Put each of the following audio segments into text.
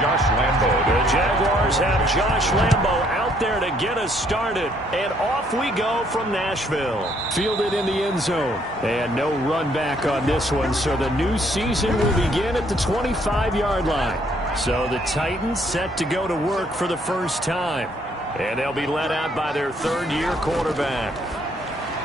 Josh Lambo. The Jaguars have Josh Lambo out there to get us started. And off we go from Nashville. Fielded in the end zone. And no run back on this one, so the new season will begin at the 25-yard line. So the Titans set to go to work for the first time. And they'll be led out by their third-year quarterback.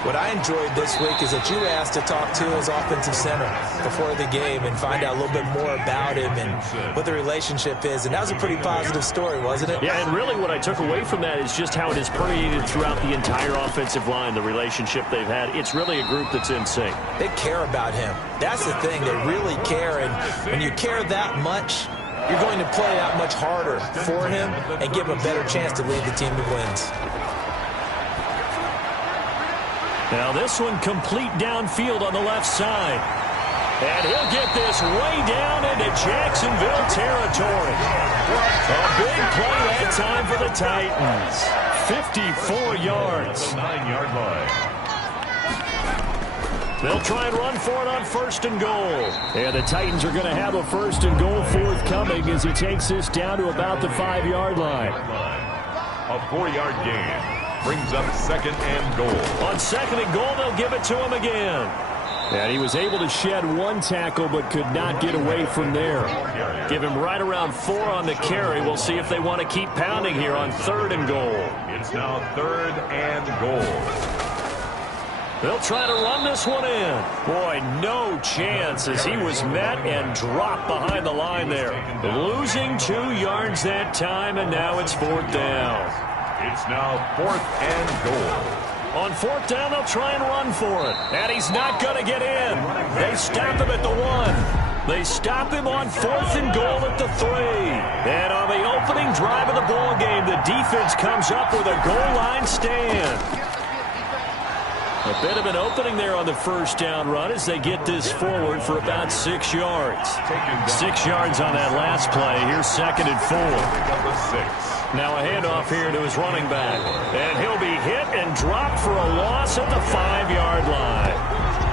What I enjoyed this week is that you were asked to talk to his offensive center before the game and find out a little bit more about him and what the relationship is. And that was a pretty positive story, wasn't it? Yeah, and really what I took away from that is just how it has permeated throughout the entire offensive line, the relationship they've had. It's really a group that's in sync. They care about him. That's the thing. They really care. And when you care that much, you're going to play that much harder for him and give him a better chance to lead the team to wins. Now this one complete downfield on the left side. And he'll get this way down into Jacksonville territory. A big play that time for the Titans. 54 yards. 9-yard line. They'll try and run for it on first and goal. And the Titans are going to have a first and goal forthcoming as he takes this down to about the 5-yard line. A 4-yard gain. Brings up second and goal. On second and goal, they'll give it to him again. And he was able to shed one tackle but could not get away from there. Give him right around 4 on the carry. We'll see if they want to keep pounding here on third and goal. It's now third and goal. They'll try to run this one in. Boy, no chance as he was met and dropped behind the line there. Losing 2 yards that time, and now it's fourth down. It's now fourth and goal. On fourth down, they'll try and run for it. And he's not going to get in. They stop him at the 1. They stop him on fourth and goal at the 3. And on the opening drive of the ball game, the defense comes up with a goal line stand. A bit of an opening there on the first down run as they get this forward for about 6 yards. 6 yards on that last play. Here's second and 4. Now a handoff here to his running back. And he'll be hit and dropped for a loss at the 5-yard line.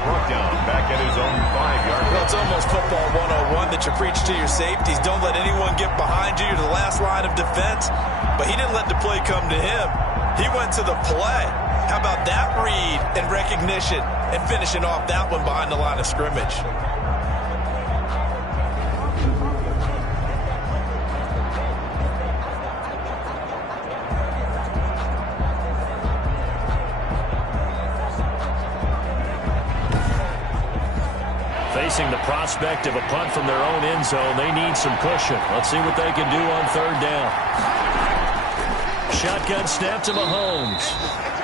Brought down back at his own 5-yard line. Well, it's almost football 101 that you preach to your safeties. Don't let anyone get behind you. You're the last line of defense. But he didn't let the play come to him. He went to the play. How about that read and recognition and finishing off that one behind the line of scrimmage? Facing the prospect of a punt from their own end zone, they need some cushion. Let's see what they can do on third down. Shotgun snap to Mahomes.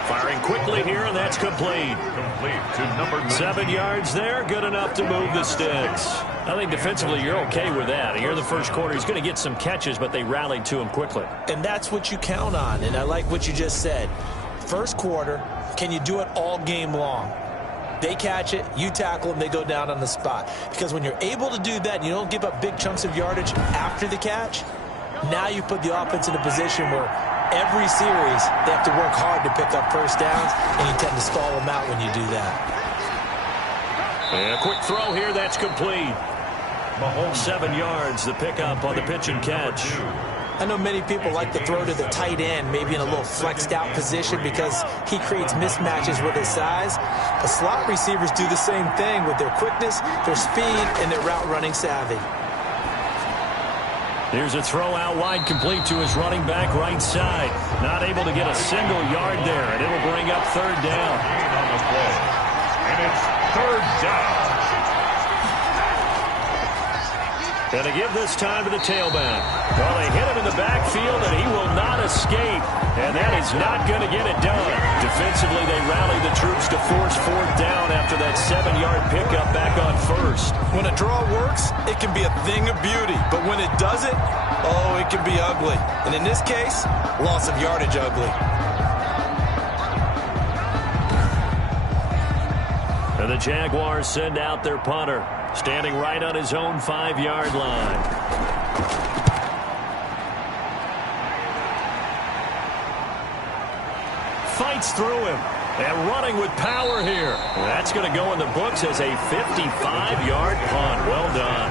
Firing quickly here, and that's complete. Complete to number 9. 7 yards there, good enough to move the sticks. I think defensively you're okay with that. Here in the first quarter, he's going to get some catches, but they rallied to him quickly. And that's what you count on, and I like what you just said. First quarter, can you do it all game long? They catch it, you tackle them, they go down on the spot. Because when you're able to do that, and you don't give up big chunks of yardage after the catch, now you put the offense in a position where every series they have to work hard to pick up first downs, and you tend to stall them out when you do that. And a quick throw here, that's complete. Mahomes 7 yards, the pickup on the pitch and catch. I know many people like to throw to the tight end, maybe in a little flexed out position because he creates mismatches with his size. But slot receivers do the same thing with their quickness, their speed, and their route running savvy. Here's a throw out wide, complete to his running back right side. Not able to get a single yard there, and it'll bring up third down. On the play. And it's third down. Going to give this time to the tailback. Well, they hit him in the backfield, and he will not escape. And that is not going to get it done. Defensively, they rally the troops to force fourth down after that 7-yard pickup back on first. When a draw works, it can be a thing of beauty. But when it doesn't, oh, it can be ugly. And in this case, loss of yardage ugly. And the Jaguars send out their punter, standing right on his own 5-yard line. Fights through him and running with power here. That's going to go in the books as a 55-yard punt. Well done.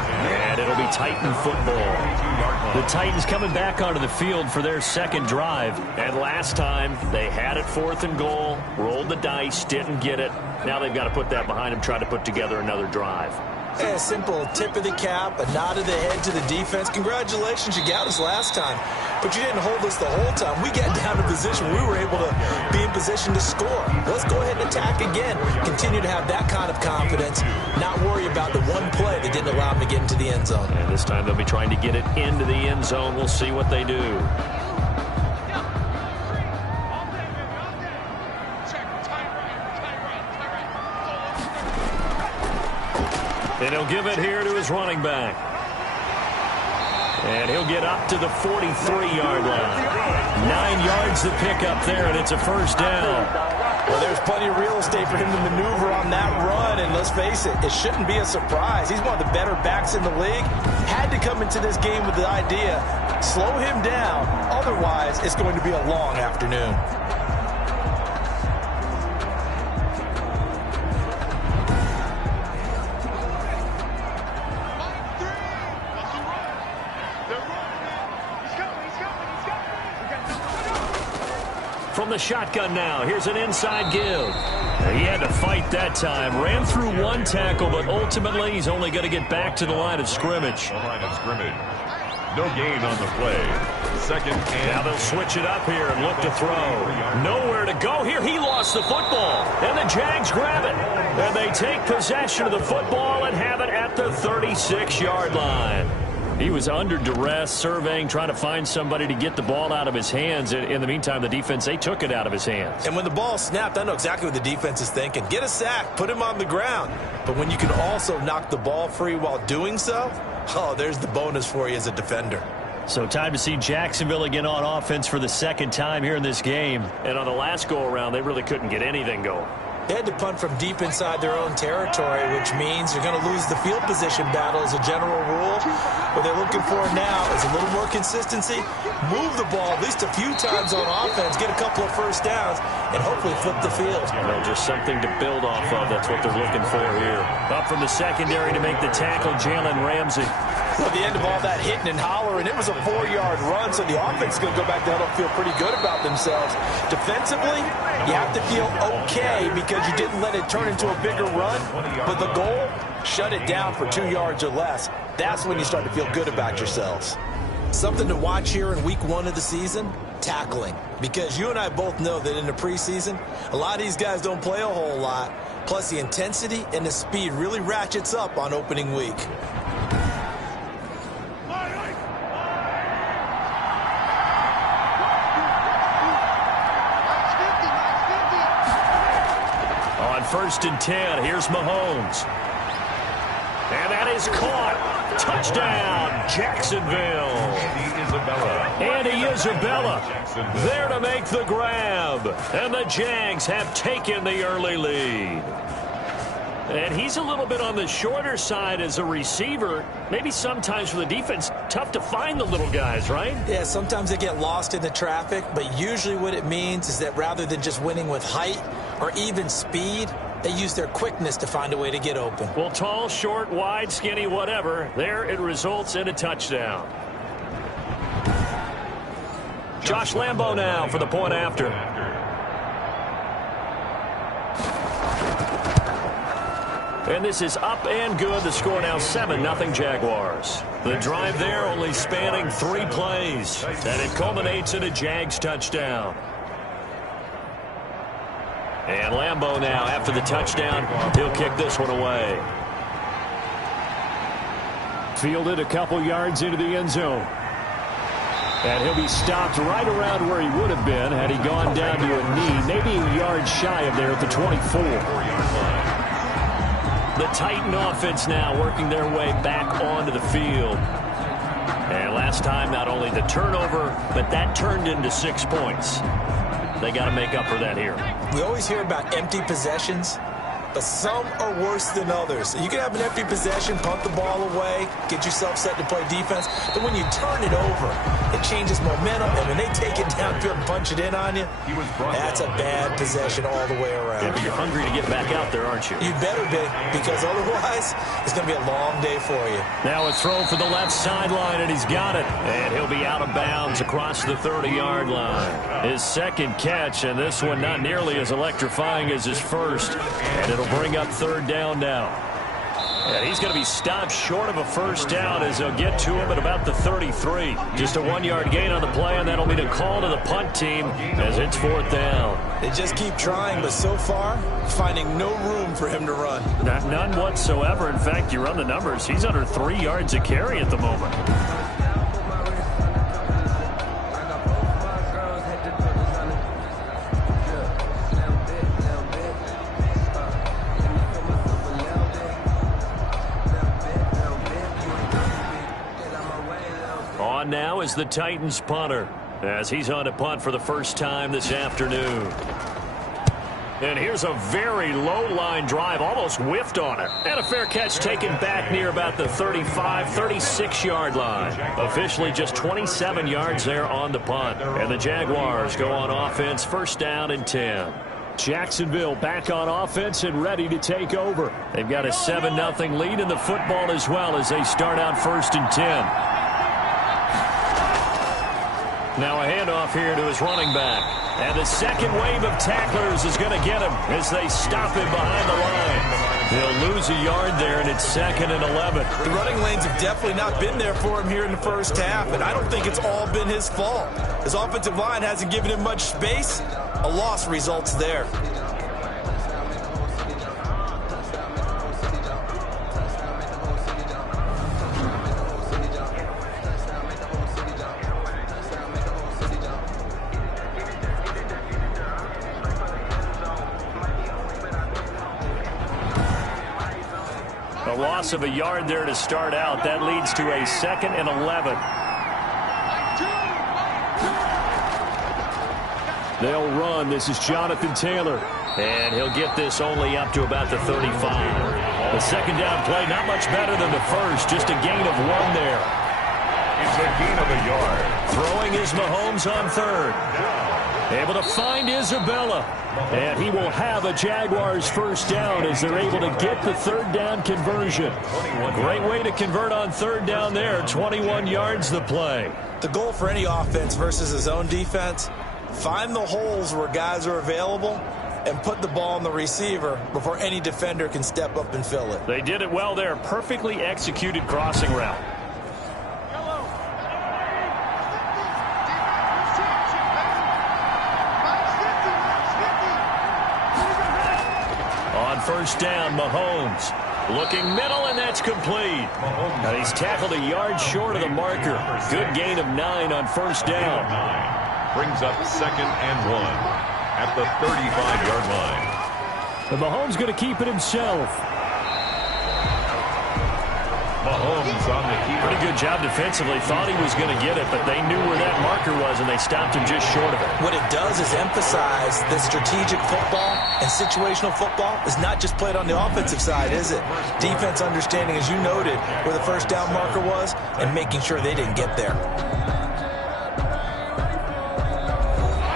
And it'll be Titan football. The Titans coming back onto the field for their second drive. And last time, they had it 4th and goal, rolled the dice, didn't get it. Now they've got to put that behind them, try to put together another drive. A simple tip of the cap, a nod of the head to the defense. Congratulations, you got us last time, but you didn't hold us the whole time. We got down to position. We were able to be in position to score. Let's go ahead and attack again. Continue to have that kind of confidence, not worry about the one play that didn't allow them to get into the end zone. And this time they'll be trying to get it into the end zone. We'll see what they do. And he'll give it here to his running back. And he'll get up to the 43-yard line. 9 yards to pick up there, and it's a first down. Well, there's plenty of real estate for him to maneuver on that run, and let's face it, it shouldn't be a surprise. He's one of the better backs in the league. Had to come into this game with the idea, slow him down, otherwise it's going to be a long afternoon. From the shotgun now, here's an inside give. He had to fight that time. Ran through one tackle, but ultimately he's only going to get back to the line of scrimmage. The line of scrimmage. No gain on the play. Second and... Now they'll switch it up here and look to throw. Nowhere to go here. He lost the football. And the Jags grab it. And they take possession of the football and have it at the 36-yard line. He was under duress, surveying, trying to find somebody to get the ball out of his hands. In the meantime, the defense, they took it out of his hands. And when the ball snapped, I know exactly what the defense is thinking. Get a sack, put him on the ground. But when you can also knock the ball free while doing so, oh, there's the bonus for you as a defender. So time to see Jacksonville again on offense for the second time here in this game. And on the last go-around, they really couldn't get anything going. They had to punt from deep inside their own territory, which means they're going to lose the field position battle as a general rule. What they're looking for now is a little more consistency, move the ball at least a few times on offense, get a couple of first downs, and hopefully flip the field. Well, just something to build off of. That's what they're looking for here. Up from the secondary to make the tackle, Jalen Ramsey. At the end of all that hitting and hollering, it was a 4-yard run, so the offense is going to go back there and feel pretty good about themselves. Defensively, you have to feel okay because you didn't let it turn into a bigger run, but the goal, shut it down for 2 yards or less. That's when you start to feel good about yourselves. Something to watch here in week 1 of the season, tackling. Because you and I both know that in the preseason, a lot of these guys don't play a whole lot. Plus, the intensity and the speed really ratchets up on opening week. First and 10. Here's Mahomes. And that is caught. Touchdown, Jacksonville. Andy Isabella there to make the grab. And the Jags have taken the early lead. And he's a little bit on the shorter side as a receiver. Maybe sometimes for the defense, tough to find the little guys, right? Yeah, sometimes they get lost in the traffic, but usually what it means is that rather than just winning with height or even speed, they use their quickness to find a way to get open. Well, tall, short, wide, skinny, whatever, there it results in a touchdown. Josh Lambo now for the point after. And this is up and good. The score now 7-0 Jaguars. The drive there only spanning 3 plays. And it culminates in a Jags touchdown. And Lambo now, after the touchdown, he'll kick this one away. Fielded a couple yards into the end zone. And he'll be stopped right around where he would have been had he gone down to a knee, maybe a yard shy of there at the 24. The Titan offense now working their way back onto the field. And last time, not only the turnover, but that turned into 6 points. They got to make up for that here. We always hear about empty possessions, but some are worse than others. You can have an empty possession, punt the ball away, get yourself set to play defense, but when you turn it over, it changes momentum, and when they take it downfield and punch it in on you, that's a bad possession all the way around. Yeah, but you're hungry to get back out there, aren't you? You better be, because otherwise, it's going to be a long day for you. Now a throw for the left sideline, and he's got it. And he'll be out of bounds across the 30-yard line. His second catch, and this one not nearly as electrifying as his first. And it'll bring up third down now. And he's going to be stopped short of a first down as they'll get to him at about the 33. Just a 1-yard gain on the play, and that'll mean a call to the punt team as it's fourth down. They just keep trying, but so far, finding no room for him to run. None whatsoever. In fact, you run the numbers. He's under 3 yards a carry at the moment. On now is the Titans punter as he's on to punt for the first time this afternoon. And here's a very low line drive, almost whiffed on it. And a fair catch taken back near about the 35, 36-yard line. Officially just 27 yards there on the punt. And the Jaguars go on offense, first down and 10. Jacksonville back on offense and ready to take over. They've got a 7-0 lead in the football as well as they start out first and 10. Now a handoff here to his running back. And the second wave of tacklers is going to get him as they stop him behind the line. He'll lose a yard there, and it's second and 11. The running lanes have definitely not been there for him here in the first half, and I don't think it's all been his fault. His offensive line hasn't given him much space. A loss results there. A loss of a yard there to start out. That leads to a second and 11. They'll run. This is Jonathan Taylor. And he'll get this only up to about the 35. The second down play, not much better than the first. Just a gain of 1 there. It's a gain of a yard. Throwing is Mahomes on third. Able to find Isabella. And he will have a Jaguars first down as they're able to get the third down conversion. Great way to convert on third down there. 21 yards the play. The goal for any offense versus his own defense, find the holes where guys are available and put the ball on the receiver before any defender can step up and fill it. They did it well there. Perfectly executed crossing route. On first down, Mahomes looking middle, and that's complete. And he's tackled a yard short of the marker. Good gain of 9 on first down. Brings up second and 1 at the 35-yard line. And Mahomes going to keep it himself. Mahomes on the keeper. Pretty good job defensively. Thought he was going to get it, but they knew where that marker was, and they stopped him just short of it. What it does is emphasize that strategic football and situational football is not just played on the offensive side, is it? Defense understanding, as you noted, where the first down marker was and making sure they didn't get there.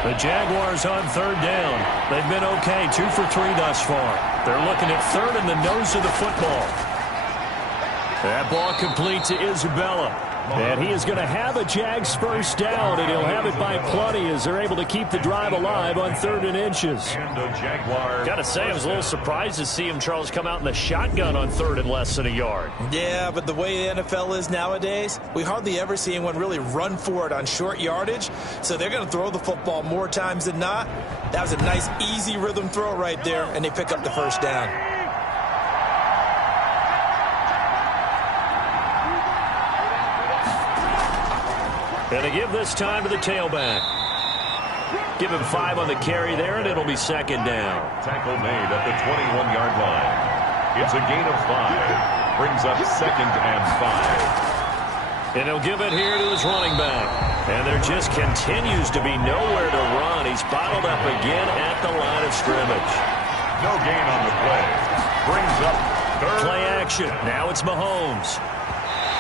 The Jaguars on third down. They've been okay, 2 for 3 thus far. They're looking at third in the nose of the football. That ball complete to Isabella. And he is going to have a Jags first down, and he'll have it by plenty as they're able to keep the drive alive on 3rd and inches. Got to say, I was a little surprised to see him, Charles, come out in the shotgun on 3rd and less than a yard. Yeah, but the way the NFL is nowadays, we hardly ever see anyone really run for it on short yardage. So they're going to throw the football more times than not. That was a nice, easy rhythm throw right there, and they pick up the first down. And they give this time to the tailback. Give him 5 on the carry there, and it'll be second down. Tackle made at the 21-yard line. It's a gain of 5. Brings up second and 5. And he'll give it here to his running back. And there just continues to be nowhere to run. He's bottled up again at the line of scrimmage. No gain on the play. Brings up third. Play action. Now it's Mahomes.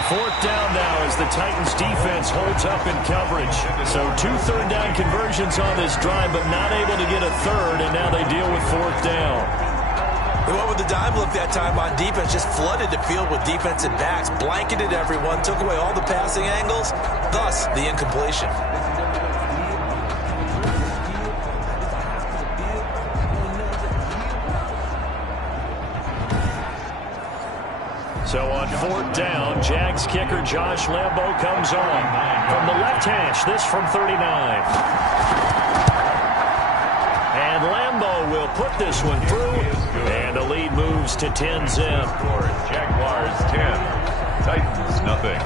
Fourth down now as the Titans defense holds up in coverage. So 2 third-down conversions on this drive, but not able to get a third, and now they deal with fourth down. They went with the dime look that time on defense, just flooded the field with defensive backs, blanketed everyone, took away all the passing angles, thus the incompletion. So on fourth down, Jags kicker Josh Lambo comes on. From the left hash, this from 39. And Lambo will put this one through, and the lead moves to 10-zip. Jaguars 10, Titans nothing.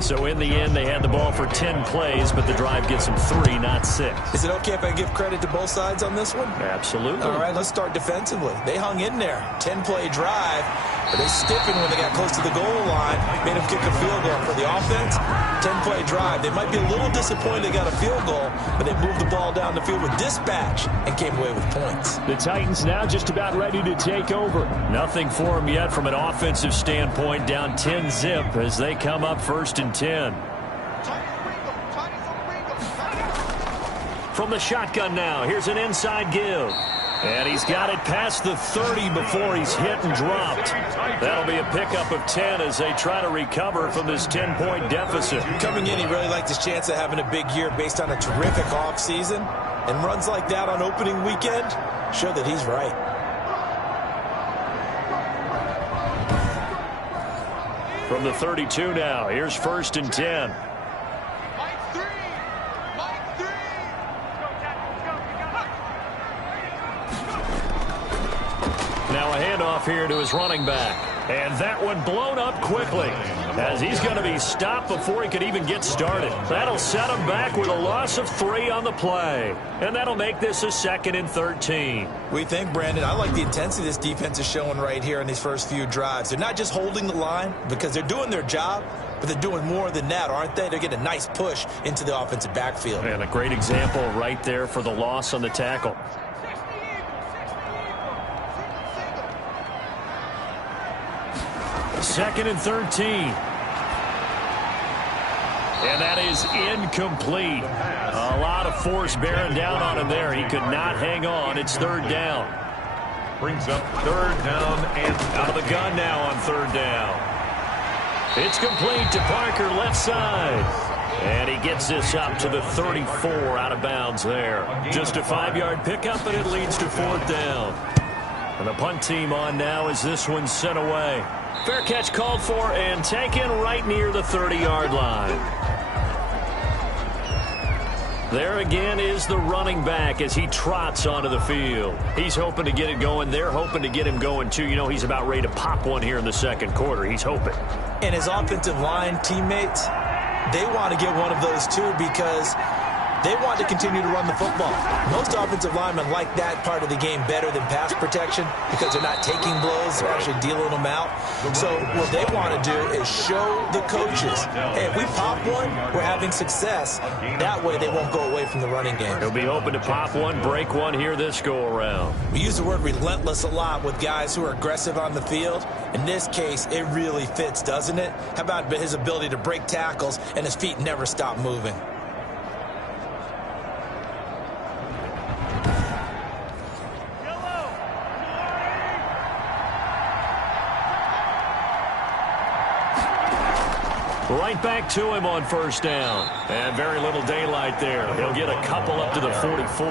So in the end, they had the ball for 10 plays, but the drive gets them 3, not 6. Is it okay if I give credit to both sides on this one? Absolutely. All right, let's start defensively. They hung in there. 10-play drive, but they stiffened when they got close to the goal line, made them kick a field goal. For the offense, 10-play drive. They might be a little disappointed they got a field goal, but they moved the ball down the field with dispatch and came away with points. The Titans now just about ready to take over. Nothing for them yet from an offensive standpoint, down 10-zip as they come up first and 10. From the shotgun now, here's an inside give. And he's got it past the 30 before he's hit and dropped. That'll be a pickup of 10 as they try to recover from this 10-point deficit. Coming in, he really liked his chance of having a big year based on a terrific offseason. And runs like that on opening weekend show that he's right. From the 32 now, here's first and 10. Now a handoff here to his running back. And that one blown up quickly as he's going to be stopped before he could even get started. That'll set him back with a loss of 3 on the play. And that'll make this a 2nd and 13. We think, Brandon, I like the intensity this defense is showing right here in these first few drives. They're not just holding the line because they're doing their job, but they're doing more than that, aren't they? They're getting a nice push into the offensive backfield. And a great example right there for the loss on the tackle. Second and 13. And that is incomplete. A lot of force bearing down on him there. He could not hang on. It's third down. Brings up third down and out of the gun now on third down. It's complete to Parker, left side. And he gets this up to the 34, out of bounds there. Just a 5-yard pickup, and it leads to fourth down. And the punt team on now as this one's sent away. Fair catch called for and taken right near the 30-yard line. There again is the running back as he trots onto the field. He's hoping to get it going. They're hoping to get him going, too. You know, he's about ready to pop one here in the second quarter. He's hoping. And his offensive line teammates, they want to get one of those, too, because they want to continue to run the football. Most offensive linemen like that part of the game better than pass protection because they're not taking blows, they're actually dealing them out. So what they want to do is show the coaches, hey, if we pop one, we're having success. That way they won't go away from the running game. He'll be hoping to pop one, break one here this go-around. We use the word relentless a lot with guys who are aggressive on the field. In this case, it really fits, doesn't it? How about his ability to break tackles and his feet never stop moving? Right back to him on first down. And very little daylight there. He'll get a couple up to the 44.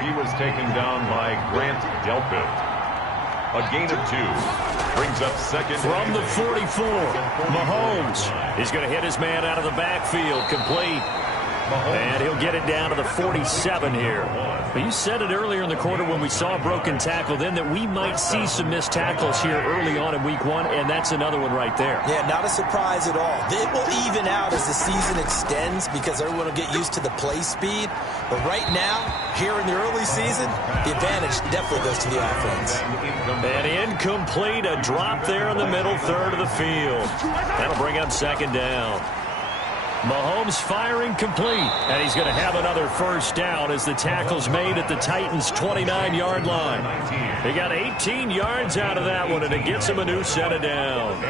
He was taken down by Grant Delpit. A gain of 2. Brings up second. From the 44, Mahomes. He's going to hit his man out of the backfield. Complete. And he'll get it down to the 47 here. But you said it earlier in the quarter when we saw a broken tackle then that we might see some missed tackles here early on in week 1, and that's another one right there. Yeah, not a surprise at all. It will even out as the season extends because everyone will get used to the play speed. But right now, here in the early season, the advantage definitely goes to the offense. And incomplete, a drop there in the middle third of the field. That'll bring up second down. Mahomes firing complete. And he's going to have another first down as the tackle's made at the Titans' 29-yard line. They got 18 yards out of that one, and it gets him a new set of downs.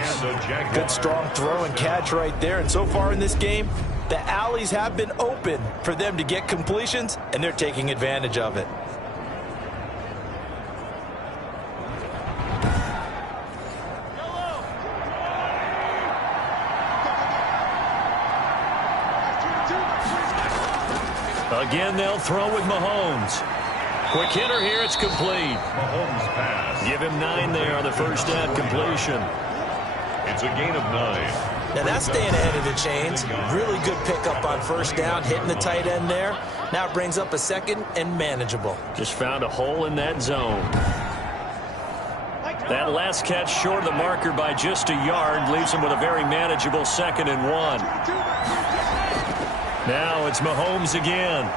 Good strong throw and catch right there. And so far in this game, the alleys have been open for them to get completions, and they're taking advantage of it. Again, they'll throw with Mahomes. Quick hitter here, it's complete. Mahomes pass. Give him 9 there on the first down completion. It's a gain of 9. Now that's staying ahead of the chains. Really good pickup on first down, hitting the tight end there. Now it brings up a second and manageable. Just found a hole in that zone. That last catch short of the marker by just a yard leaves him with a very manageable 2nd and 1. Now it's Mahomes again.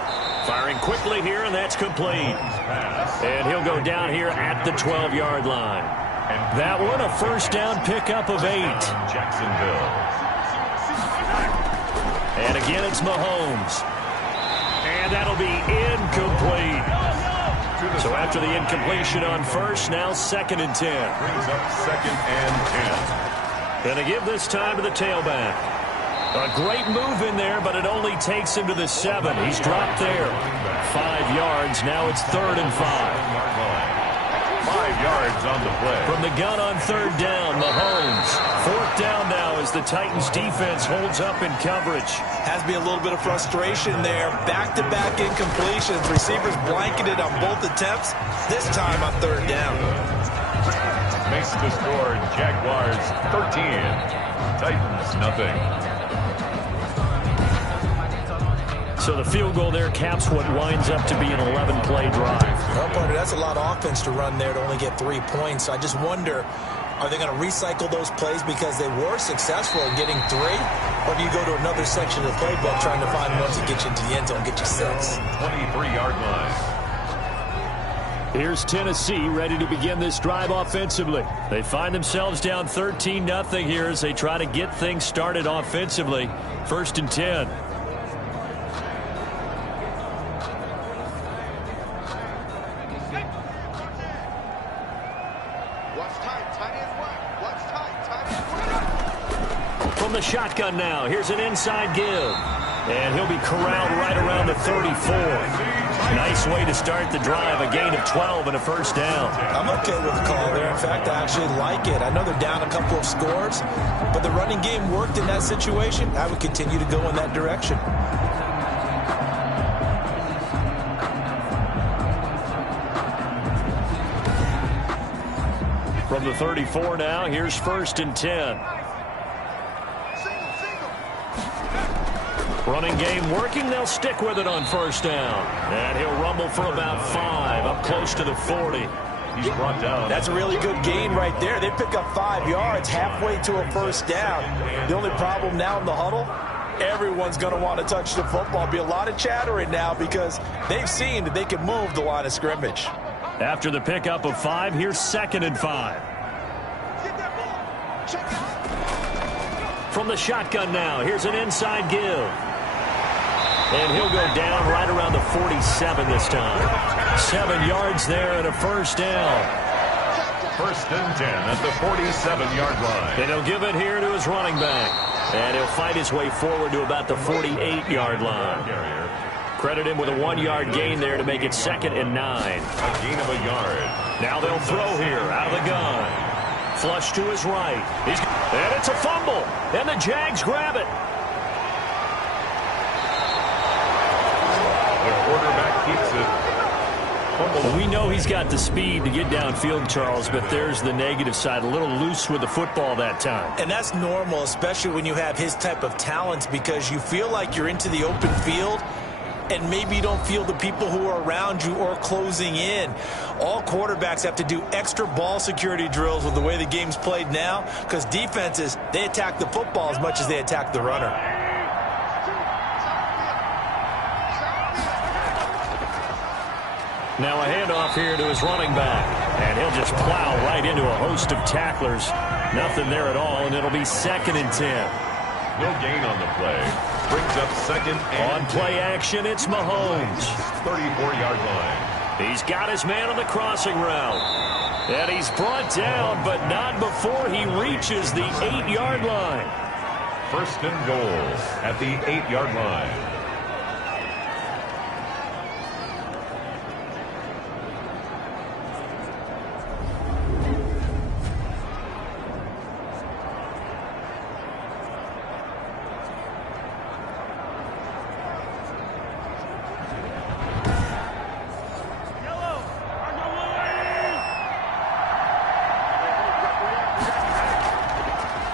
Firing quickly here, and that's complete. And he'll go down here at the 12-yard line. That one, a first down pickup of 8. Jacksonville. And again, it's Mahomes. And that'll be incomplete. So after the incompletion on first, now 2nd and 10. Brings up 2nd and 10. Going to give this time to the tailback. A great move in there, but it only takes him to the 7. He's dropped there. 5 yards. Now it's 3rd and 5. 5 yards on the play. From the gun on 3rd down, Mahomes. 4th down now as the Titans defense holds up in coverage. Has to be a little bit of frustration there. Back-to-back incompletions. Receivers blanketed on both attempts. This time on 3rd down. Makes the score Jaguars 13. Titans nothing. So the field goal there caps what winds up to be an 11-play drive. Well, partner, that's a lot of offense to run there to only get 3 points. So I just wonder, are they going to recycle those plays because they were successful in getting 3? Or do you go to another section of the playbook trying to find ones that get you into the end zone, get you 6? 23-yard line. Here's Tennessee ready to begin this drive offensively. They find themselves down 13-0 here as they try to get things started offensively. 1st and 10. From the shotgun now, here's an inside give. And he'll be corralled right around the 34. Nice way to start the drive, a gain of 12 and a first down. I'm okay with the call there. In fact, I actually like it. I know they're down a couple of scores, but the running game worked in that situation. I would continue to go in that direction. From the 34 now, here's 1st and 10. Running game working. They'll stick with it on first down. And he'll rumble for about 5, up close to the 40. He's brought down. That's a really good gain right there. They pick up 5 yards halfway to a first down. The only problem now in the huddle, everyone's going to want to touch the football. Be a lot of chattering now because they've seen that they can move the line of scrimmage. After the pickup of 5, here's 2nd and 5. From the shotgun now, here's an inside give. And he'll go down right around the 47 this time. 7 yards there and a first down. 1st and 10 at the 47-yard line. And he'll give it here to his running back. And he'll fight his way forward to about the 48-yard line. Credit him with a 1-yard gain there to make it 2nd and 9. A gain of a yard. Now they'll throw here out of the gun. Flush to his right. And it's a fumble. And the Jags grab it. The quarterback keeps it. Well, we know he's got the speed to get downfield, Charles, but there's the negative side. A little loose with the football that time. And that's normal, especially when you have his type of talents, because you feel like you're into the open field and maybe you don't feel the people who are around you or closing in. All quarterbacks have to do extra ball security drills with the way the game's played now, because defenses, they attack the football as much as they attack the runner. Now a handoff here to his running back, and he'll just plow right into a host of tacklers. Nothing there at all, and it'll be 2nd and 10. No gain on the play. Brings up second and on play action, it's Mahomes. 34-yard line. He's got his man on the crossing route. And he's brought down, but not before he reaches the 8-yard line. First and goal at the 8-yard line.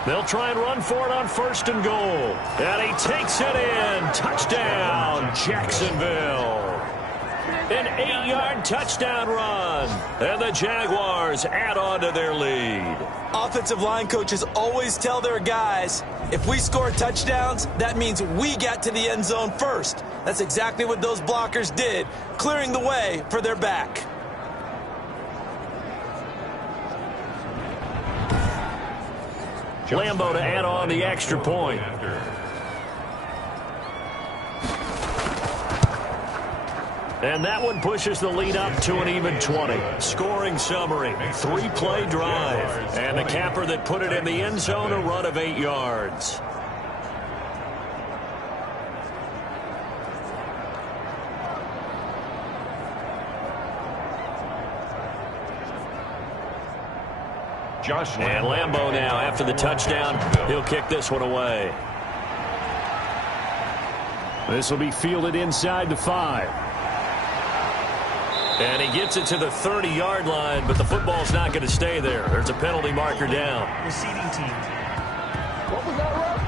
They'll try and run for it on first and goal. And he takes it in. Touchdown, Jacksonville. An 8-yard touchdown run. And the Jaguars add on to their lead. Offensive line coaches always tell their guys, if we score touchdowns, that means we got to the end zone first. That's exactly what those blockers did, clearing the way for their back. Lambo to add on the extra point. And that one pushes the lead up to an even 20. Scoring summary, 3-play drive. And the capper that put it in the end zone, a run of 8 yards. And Lambo now, after the touchdown, he'll kick this one away. This will be fielded inside the 5. And he gets it to the 30-yard line, but the football's not going to stay there. There's a penalty marker down. Receiving team. What was that, Rob?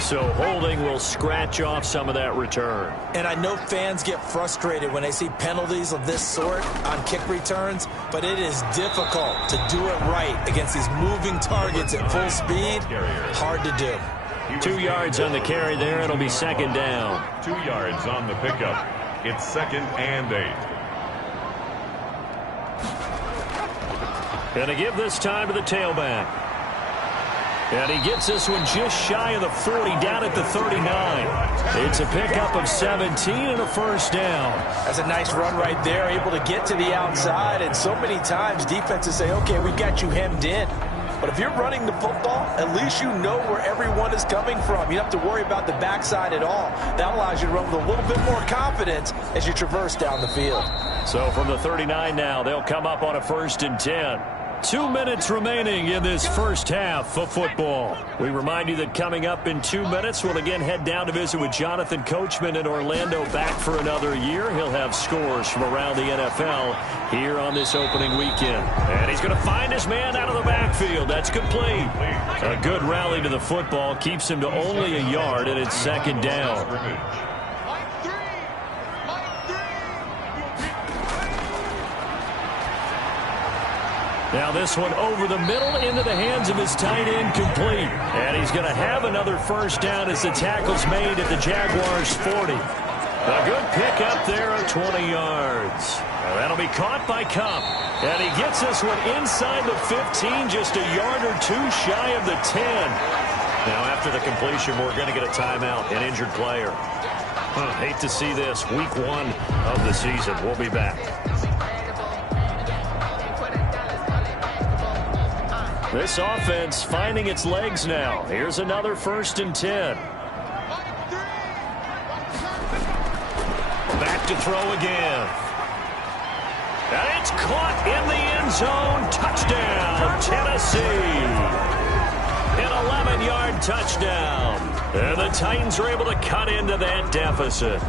So holding will scratch off some of that return. And I know fans get frustrated when they see penalties of this sort on kick returns, but it is difficult to do it right against these moving targets at full speed. Hard to do. 2 yards on the carry there. It'll be second down. 2 yards on the pickup. It's second and 8. Going to give this time to the tailback. And he gets this one just shy of the 40, down at the 39. It's a pickup of 17 and a first down. That's a nice run right there, able to get to the outside. And so many times defenses say, okay, we've got you hemmed in. But if you're running the football, at least you know where everyone is coming from. You don't have to worry about the backside at all. That allows you to run with a little bit more confidence as you traverse down the field. So from the 39 now, they'll come up on a first and 10. 2 minutes remaining in this first half of football. We remind you that coming up in 2 minutes, we'll again head down to visit with Jonathan Coachman in Orlando, back for another year. He'll have scores from around the NFL here on this opening weekend. And he's going to find his man out of the backfield. That's complete. A good rally to the football keeps him to only a yard, and it's second down. Now this one over the middle into the hands of his tight end, complete. And he's going to have another first down as the tackle's made at the Jaguars' 40. A good pickup there of 20 yards. Now that'll be caught by Kupp. And he gets this one inside the 15, just a yard or two shy of the 10. Now after the completion, we're going to get a timeout, an injured player. Hate to see this, week 1 of the season. We'll be back. This offense finding its legs now. Here's another first and 10. Back to throw again. And it's caught in the end zone. Touchdown, Tennessee. An 11-yard touchdown. And the Titans are able to cut into that deficit.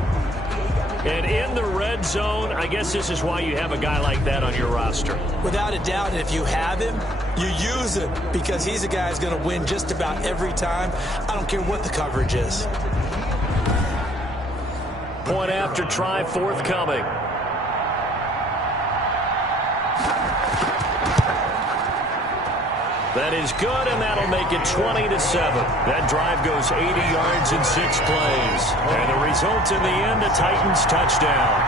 And in the red zone, I guess this is why you have a guy like that on your roster. Without a doubt, and if you have him, you use him because he's a guy who's going to win just about every time. I don't care what the coverage is. Point after try forthcoming. That is good, and that'll make it 20-7. That drive goes 80 yards in 6 plays. And the result in the end, a Titans touchdown.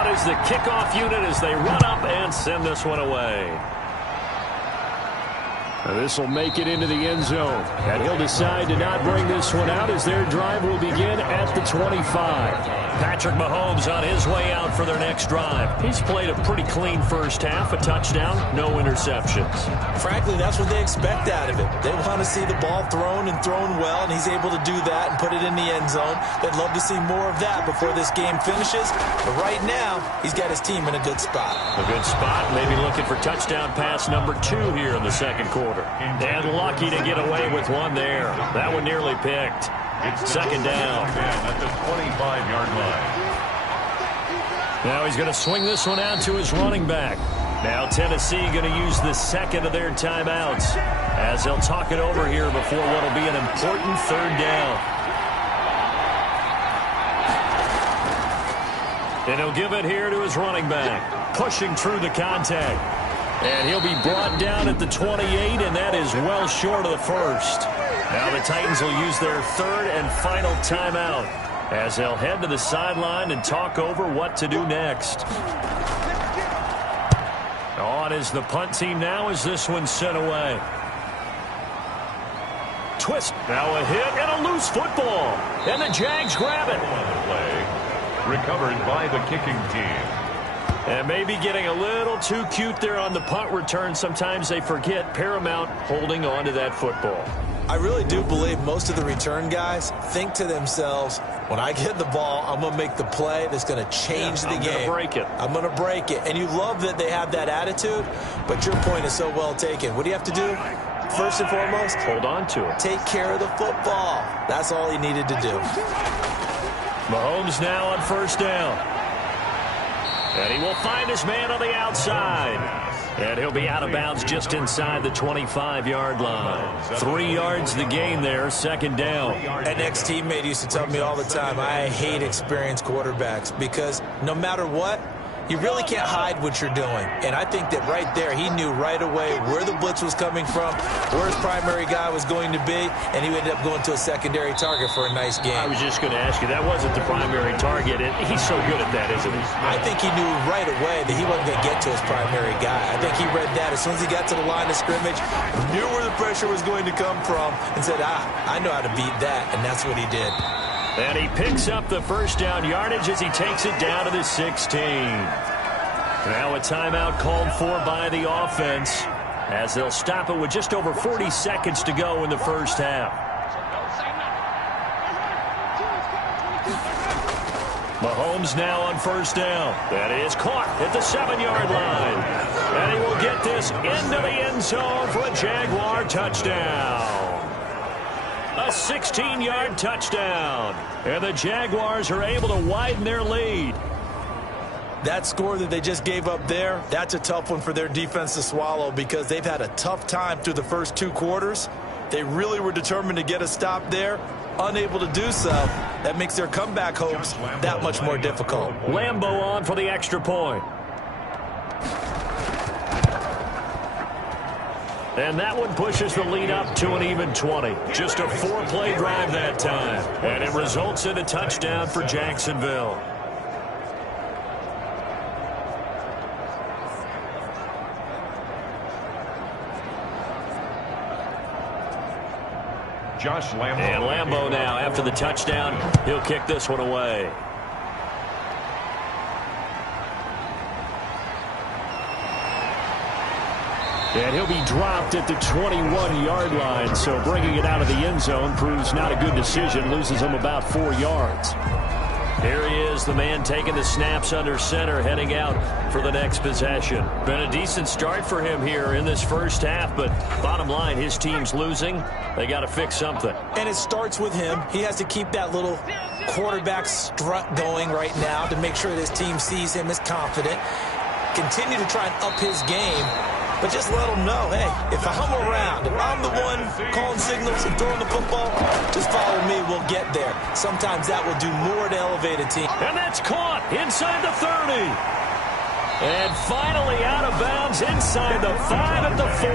Out is the kickoff unit as they run up and send this one away. This will make it into the end zone. And he'll decide to not bring this one out as their drive will begin at the 25. Patrick Mahomes on his way out for their next drive. He's played a pretty clean first half, a touchdown, no interceptions. Frankly, that's what they expect out of it. They want to see the ball thrown and thrown well, and he's able to do that and put it in the end zone. They'd love to see more of that before this game finishes. But right now, he's got his team in a good spot. A good spot, maybe looking for touchdown pass number 2 here in the second quarter. And lucky to get away with one there. That one nearly picked. Second down. At the 25-yard line. Now he's going to swing this one out to his running back. Now Tennessee going to use the second of their timeouts as they'll talk it over here before what will be an important third down. And he'll give it here to his running back, pushing through the contact. And he'll be brought down at the 28, and that is well short of the first. Now the Titans will use their third and final timeout as they'll head to the sideline and talk over what to do next. On is the punt team now as this one's sent away. Twist. Now a hit and a loose football. And the Jags grab it. Play recovered by the kicking team. And maybe getting a little too cute there on the punt return. Sometimes they forget Paramount holding on to that football. I really do believe most of the return guys think to themselves, when I get the ball, I'm going to make the play that's going to change the game. I'm going to break it. I'm going to break it. And you love that they have that attitude, but your point is so well taken. What do you have to do? First and foremost, hold on to it. Take care of the football. That's all he needed to do. Mahomes now on first down. And he will find his man on the outside. And he'll be out of bounds just inside the 25-yard line. 3 yards the gain there, second down. An ex-teammate used to tell me all the time, I hate experienced quarterbacks because no matter what, you really can't hide what you're doing. And I think that right there, he knew right away where the blitz was coming from, where his primary guy was going to be, and he ended up going to a secondary target for a nice game. I was just going to ask you, that wasn't the primary target. He's so good at that, isn't he? I think he knew right away that he wasn't going to get to his primary guy. I think he read that as soon as he got to the line of scrimmage, knew where the pressure was going to come from, and said, I know how to beat that, and that's what he did. And he picks up the first down yardage as he takes it down to the 16. Now a timeout called for by the offense as they'll stop it with just over 40 seconds to go in the first half. Mahomes now on first down. That is caught at the 7-yard line. And he will get this into the end zone for a Jaguar touchdown. A 16-yard touchdown. And the Jaguars are able to widen their lead. That score that they just gave up there, that's a tough one for their defense to swallow because they've had a tough time through the first 2 quarters. They really were determined to get a stop there, unable to do so. That makes their comeback hopes that much more difficult. Lambeau on for the extra point. And that one pushes the lead up to an even 20. Just a 4-play drive that time. And it results in a touchdown for Jacksonville. Josh Lambeau. And Lambeau now, after the touchdown, he'll kick this one away. And he'll be dropped at the 21-yard line, so bringing it out of the end zone proves not a good decision, loses him about 4 yards. Here he is, the man taking the snaps under center, heading out for the next possession. Been a decent start for him here in this first half, but bottom line, his team's losing. They got to fix something. And it starts with him. He has to keep that little quarterback strut going right now to make sure that his team sees him as confident. Continue to try and up his game. But just let them know, hey, if I'm around, if I'm the one calling signals and throwing the football, just follow me, we'll get there. Sometimes that will do more to elevate a team. And that's caught inside the 30. And finally out of bounds inside the 5 at the 4.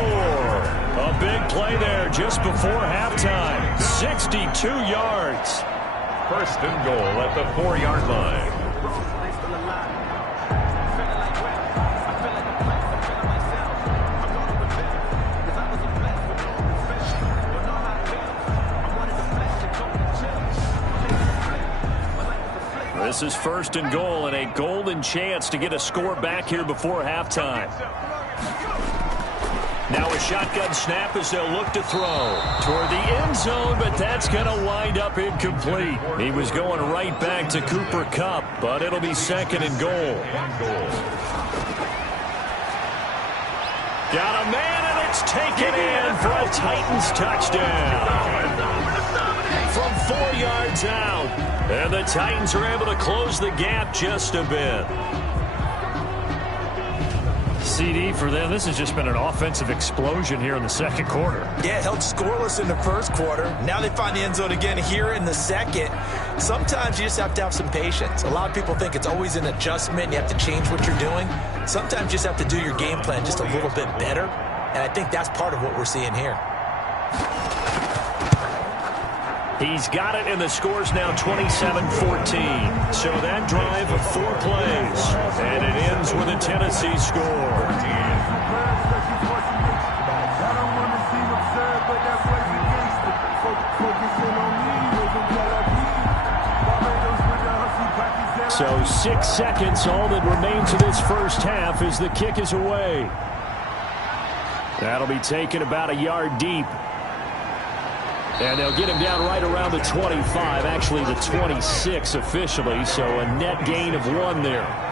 A big play there just before halftime. 62 yards. First and goal at the 4-yard line. This is 1st and goal and a golden chance to get a score back here before halftime. Now a shotgun snap as they'll look to throw toward the end zone, but that's going to wind up incomplete. He was going right back to Cooper Kupp, but it'll be 2nd and goal. Got a man, and it's taken in for a Titans touchdown. From 4 yards out, and the Titans are able to close the gap just a bit. CD for them. This has just been an offensive explosion here in the 2nd quarter. Yeah, held scoreless in the 1st quarter. Now they find the end zone again here in the 2nd. Sometimes you just have to have some patience. A lot of people think it's always an adjustment. You have to change what you're doing. Sometimes you just have to do your game plan just a little bit better. And I think that's part of what we're seeing here. He's got it, and the score's now 27-14. So that drive of 4 plays, and it ends with a Tennessee score. So 6 seconds, all that remains of this first half as the kick is away. That'll be taken about a yard deep. And they'll get him down right around the 25, actually the 26 officially, so a net gain of 1 there.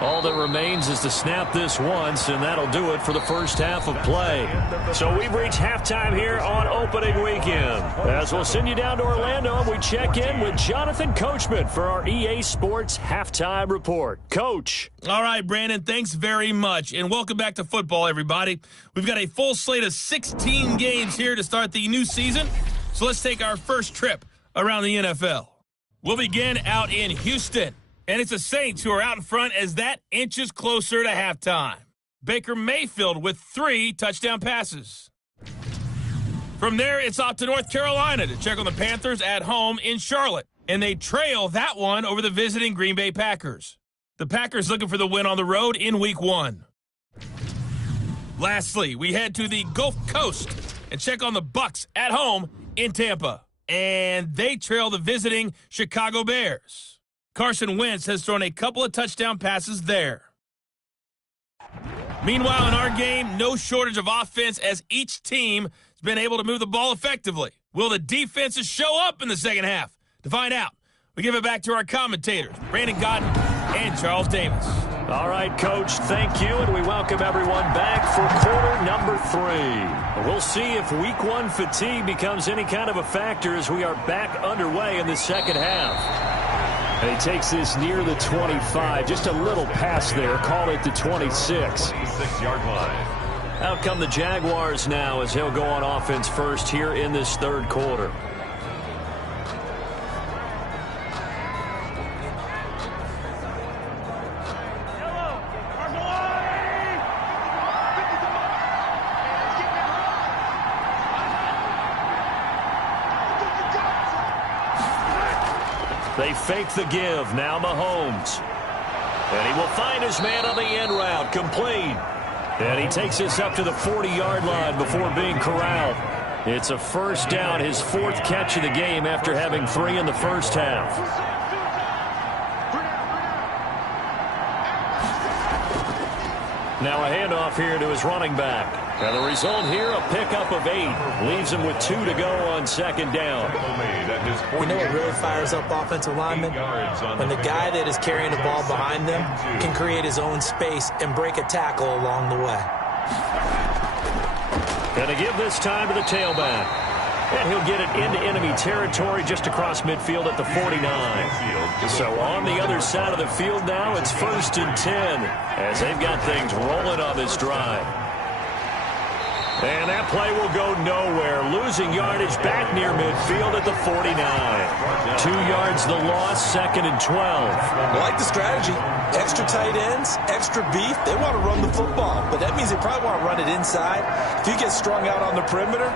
All that remains is to snap this once, and that'll do it for the first half of play. So we've reached halftime here on opening weekend. As we'll send you down to Orlando, and we check in with Jonathan Coachman for our EA Sports Halftime Report. Coach. All right, Brandon, thanks very much, and welcome back to football, everybody. We've got a full slate of 16 games here to start the new season, so let's take our first trip around the NFL. We'll begin out in Houston. And it's the Saints who are out in front as that inches closer to halftime. Baker Mayfield with 3 touchdown passes. From there, it's off to North Carolina to check on the Panthers at home in Charlotte. And they trail that one over the visiting Green Bay Packers. The Packers looking for the win on the road in Week 1. Lastly, we head to the Gulf Coast and check on the Bucs at home in Tampa. And they trail the visiting Chicago Bears. Carson Wentz has thrown a couple of touchdown passes there. Meanwhile, in our game, no shortage of offense as each team has been able to move the ball effectively. Will the defenses show up in the second half? To find out, we give it back to our commentators, Brandon Godden and Charles Davis. All right, Coach, thank you, and we welcome everyone back for quarter number 3. We'll see if Week 1 fatigue becomes any kind of a factor as we are back underway in the second half. And he takes this near the 25. Just a little pass there. Call it the 26. 26-yard line. Out come the Jaguars now as he'll go on offense first here in this 3rd quarter. They fake the give. Now Mahomes. And he will find his man on the end route. Complete. And he takes this up to the 40-yard line before being corralled. It's a first down, his 4th catch of the game after having 3 in the first half. Now a handoff here to his running back. And the result here, a pickup of 8. Leaves him with 2 to go on 2nd down. You know what really fires up offensive linemen? When the guy that is carrying the ball behind them can create his own space and break a tackle along the way. Gonna give this time to the tailback. And he'll get it into enemy territory just across midfield at the 49. So on the other side of the field now, it's 1st and 10 as they've got things rolling on this drive. And that play will go nowhere. Losing yardage back near midfield at the 49. 2 yards the loss, 2nd and 12. I like the strategy. Extra tight ends, extra beef. They want to run the football, but that means they probably want to run it inside. If you get strung out on the perimeter,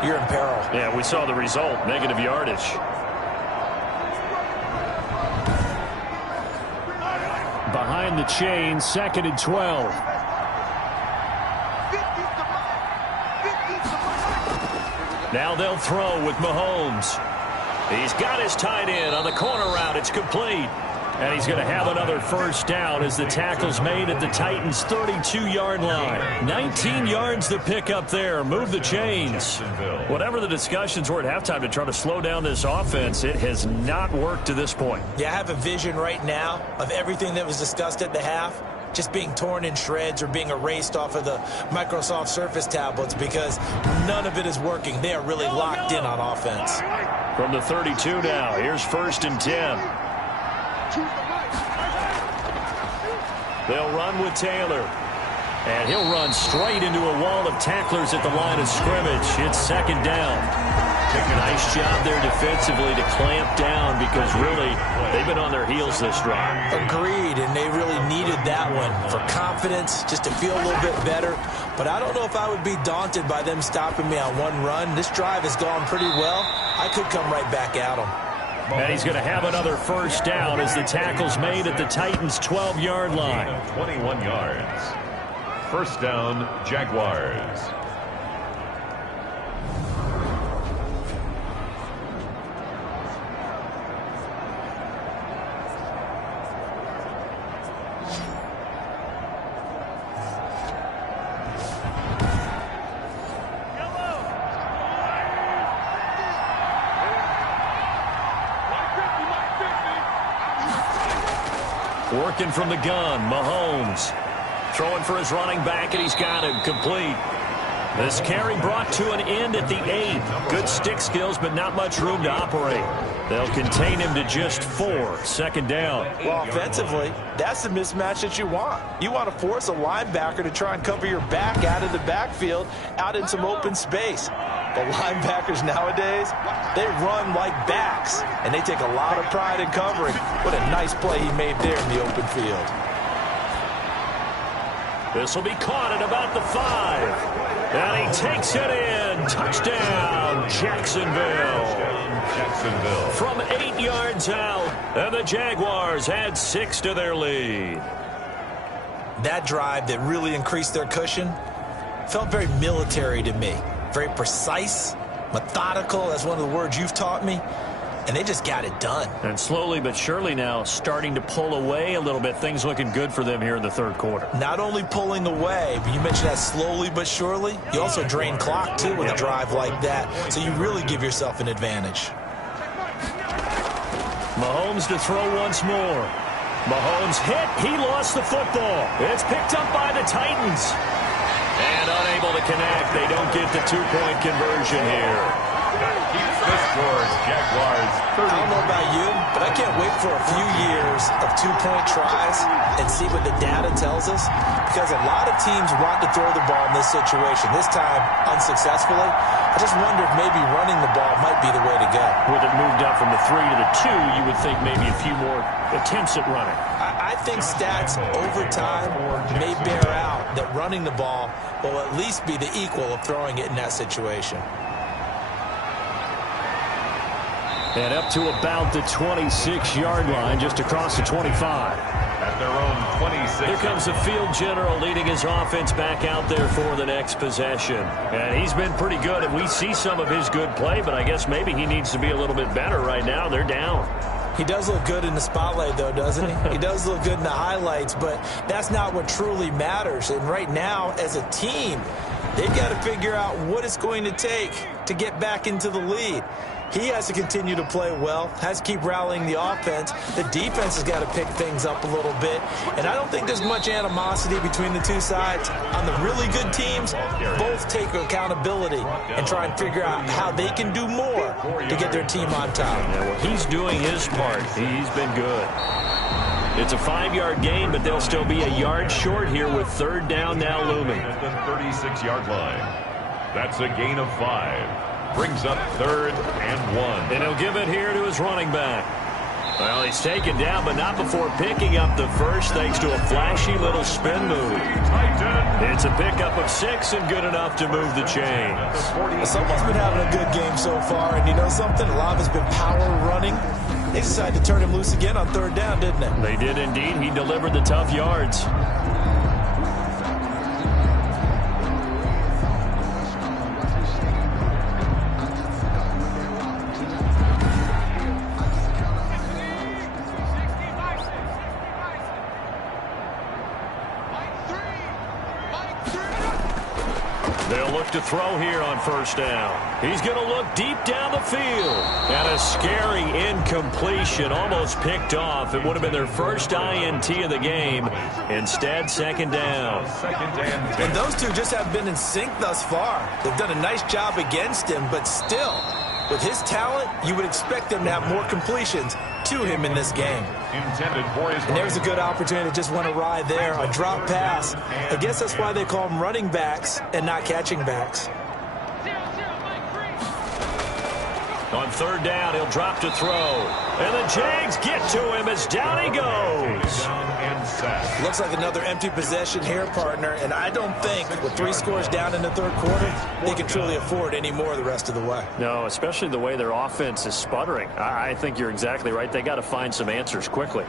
you're in peril. Yeah, we saw the result, negative yardage. Behind the chain, 2nd and 12. Now they'll throw with Mahomes. He's got his tight end on the corner route. It's complete. And he's going to have another first down as the tackle's made at the Titans' 32-yard line. 19 yards to pick up there. Move the chains. Whatever the discussions were at halftime to try to slow down this offense, it has not worked to this point. Yeah, I have a vision right now of everything that was discussed at the half just being torn in shreds or being erased off of the Microsoft Surface tablets because none of it is working. They are really locked in on offense. From the 32 now, here's 1st and 10. They'll run with Taylor. And he'll run straight into a wall of tacklers at the line of scrimmage. It's 2nd down. Nice job there defensively to clamp down because really they've been on their heels this drive. Agreed, and they really needed that one for confidence, just to feel a little bit better. But I don't know if I would be daunted by them stopping me on one run. This drive has gone pretty well. I could come right back at them. And he's going to have another first down as the tackle's made at the Titans' 12-yard line. 21 yards. First down, Jaguars. Working from the gun, Mahomes. Throwing for his running back, and he's got him complete. This carry brought to an end at the 8. Good stick skills, but not much room to operate. They'll contain him to just 4. 2nd down. Well, offensively, that's the mismatch that you want. You want to force a linebacker to try and cover your back out of the backfield, out in some open space. But linebackers nowadays, they run like backs, and they take a lot of pride in covering. What a nice play he made there in the open field. This will be caught at about the 5. And he takes it in. Touchdown, Jacksonville. From 8 yards out, and the Jaguars add 6 to their lead. That drive that really increased their cushion felt very military to me. Very precise, methodical. That's one of the words you've taught me. And they just got it done. And slowly but surely now starting to pull away a little bit. Things looking good for them here in the 3rd quarter. Not only pulling away, but you mentioned that slowly but surely. You also drain clock, too, with a drive like that. So you really give yourself an advantage. Mahomes to throw once more. Mahomes hit. He lost the football. It's picked up by the Titans. And unable to connect. They don't get the 2-point conversion here. Keeps the scores, Jaguars 30. I don't know about you, but I can't wait for a few years of 2-point tries and see what the data tells us. Because a lot of teams want to throw the ball in this situation. This time, unsuccessfully. I just wonder if maybe running the ball might be the way to go. With it moved up from the 3 to the 2, you would think maybe a few more attempts at running. I think stats over time may bear out that running the ball will at least be the equal of throwing it in that situation. And up to about the 26-yard line, just across the 25. At their own 26. Here comes the field general leading his offense back out there for the next possession. And he's been pretty good, and we see some of his good play, but I guess maybe he needs to be a little bit better right now. They're down. He does look good in the spotlight, though, doesn't he? He does look good in the highlights, but that's not what truly matters. And right now, as a team, they've got to figure out what it's going to take to get back into the lead. He has to continue to play well, has to keep rallying the offense. The defense has got to pick things up a little bit. And I don't think there's much animosity between the two sides. On the really good teams, both take accountability and try and figure out how they can do more to get their team on top. Yeah, well, he's doing his part. He's been good. It's a 5-yard gain, but they'll still be a yard short here with 3rd down now looming. At the 36-yard line. That's a gain of 5. Brings up 3rd and 1. And he'll give it here to his running back. Well, he's taken down, but not before picking up the first thanks to a flashy little spin move. It's a pickup of 6 and good enough to move the chains. Well, someone's been having a good game so far, and you know something? A lot of it's been power running. They decided to turn him loose again on 3rd down, didn't they? They did indeed. He delivered the tough yards. look to throw here on first down. He's going to look deep down the field. And a scary incompletion, almost picked off. It would have been their first INT of the game. Instead, second down. And those two just have been in sync thus far. They've done a nice job against him, but still, with his talent, you would expect them to have more completions to him in this game. And there's a good opportunity to just went awry there. A drop pass. I guess that's why they call them running backs and not catching backs. On third down, he'll drop to throw. And the Jags get to him as down he goes. Looks like another empty possession here, partner. And I don't think with 3 scores down in the third quarter, they can truly afford any more the rest of the way. No, especially the way their offense is sputtering. I think you're exactly right. They got to find some answers quickly.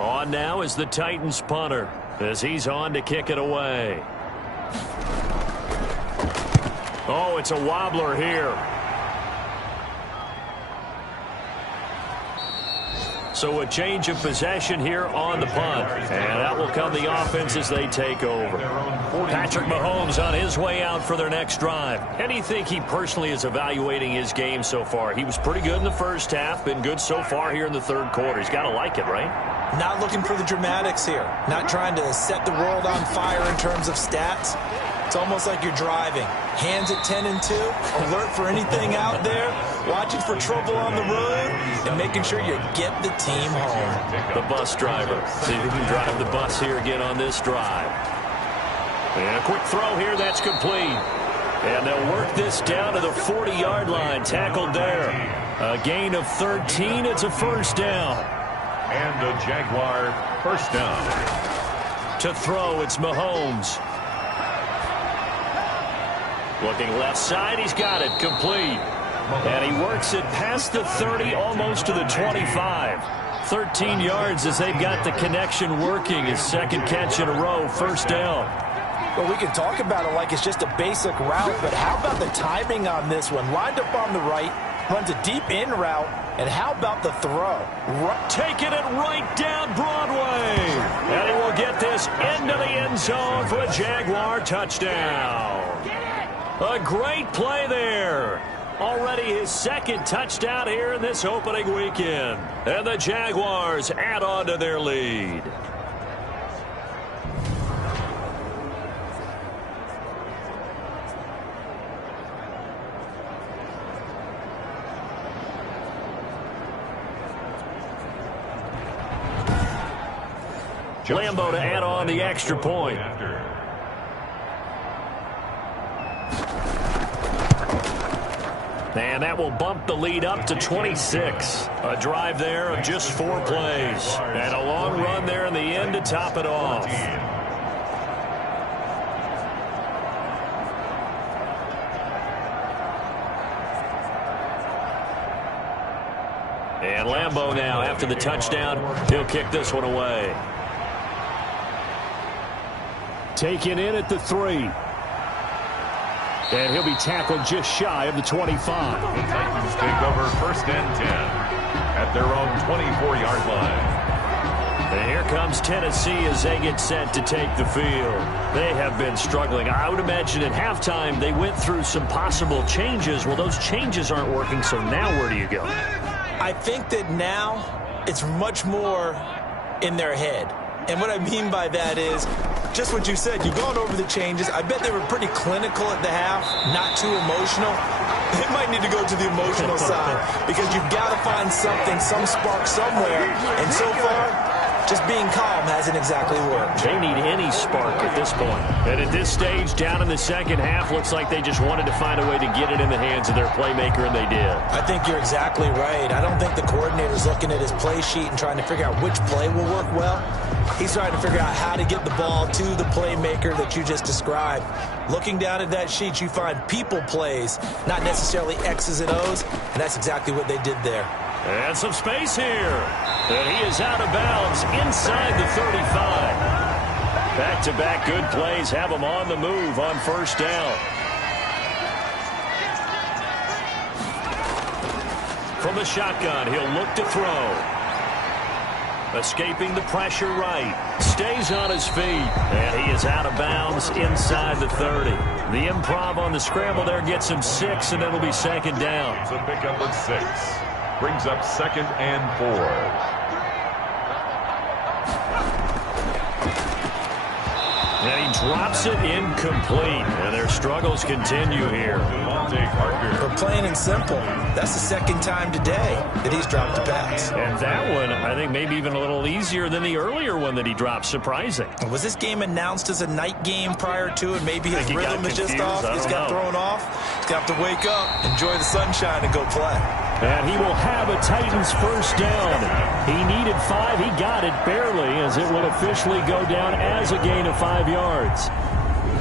On now is the Titans punter as he's on to kick it away. Oh, it's a wobbler here. So a change of possession here on the punt. And that will come the offense as they take over. Patrick Mahomes on his way out for their next drive. How do you think he personally is evaluating his game so far? He was pretty good in the first half, been good so far here in the third quarter. He's got to like it, right? Not looking for the dramatics here. Not trying to set the world on fire in terms of stats. It's almost like you're driving. Hands at 10 and 2, alert for anything out there, watching for trouble on the road, and making sure you get the team home. The bus driver. See if he can drive the bus here again on this drive. And a quick throw here, that's complete. And they'll work this down to the 40-yard line, tackled there. A gain of 13, it's a first down. And a Jaguar first down. To throw, it's Mahomes. Looking left side, he's got it, complete. And he works it past the 30, almost to the 25. 13 yards as they've got the connection working. His second catch in a row, first down. Well, we can talk about it like it's just a basic route, but how about the timing on this one? Lined up on the right, runs a deep in route, and how about the throw? Taking it right down Broadway. And he will get this into the end zone for a Jaguar touchdown. A great play there. Already his second touchdown here in this opening weekend. And the Jaguars add on to their lead. Lambo to add on the extra point. And that will bump the lead up to 26. A drive there of just 4 plays. And a long run there in the end to top it off. And Lambo now, after the touchdown, he'll kick this one away. Taken in at the 3. And he'll be tackled just shy of the 25. The Titans take over first and 10 at their own 24-yard line. And here comes Tennessee as they get set to take the field. They have been struggling. I would imagine at halftime they went through some possible changes. Well, those changes aren't working, so now where do you go? I think that now it's much more in their head. And what I mean by that is just what you said. You've gone over the changes. I bet they were pretty clinical at the half, not too emotional. They might need to go to the emotional side because you've got to find something, some spark somewhere. And so far, just being calm hasn't exactly worked. They need any spark at this point. And at this stage, down in the second half, looks like they just wanted to find a way to get it in the hands of their playmaker, and they did. I think you're exactly right. I don't think the coordinator's looking at his play sheet and trying to figure out which play will work well. He's trying to figure out how to get the ball to the playmaker that you just described. Looking down at that sheet, you find people plays, not necessarily X's and O's, and that's exactly what they did there. And some space here. And he is out of bounds inside the 35. Back-to-back good plays have him on the move on first down. From the shotgun, he'll look to throw. Escaping the pressure right. Stays on his feet. And he is out of bounds inside the 30. The improv on the scramble there gets him 6, and it'll be second down. It's a pickup of 6. Brings up 2nd and 4. And he drops it incomplete. And their struggles continue here. But plain and simple, that's the second time today that he's dropped a pass. And that one, I think, maybe even a little easier than the earlier one that he dropped. Surprising. Was this game announced as a night game prior to, and maybe his rhythm is just off? He's got thrown off. He's got to wake up, enjoy the sunshine, and go play. And he will have a Titans first down. He needed 5. He got it barely, as it will officially go down as a gain of 5 yards.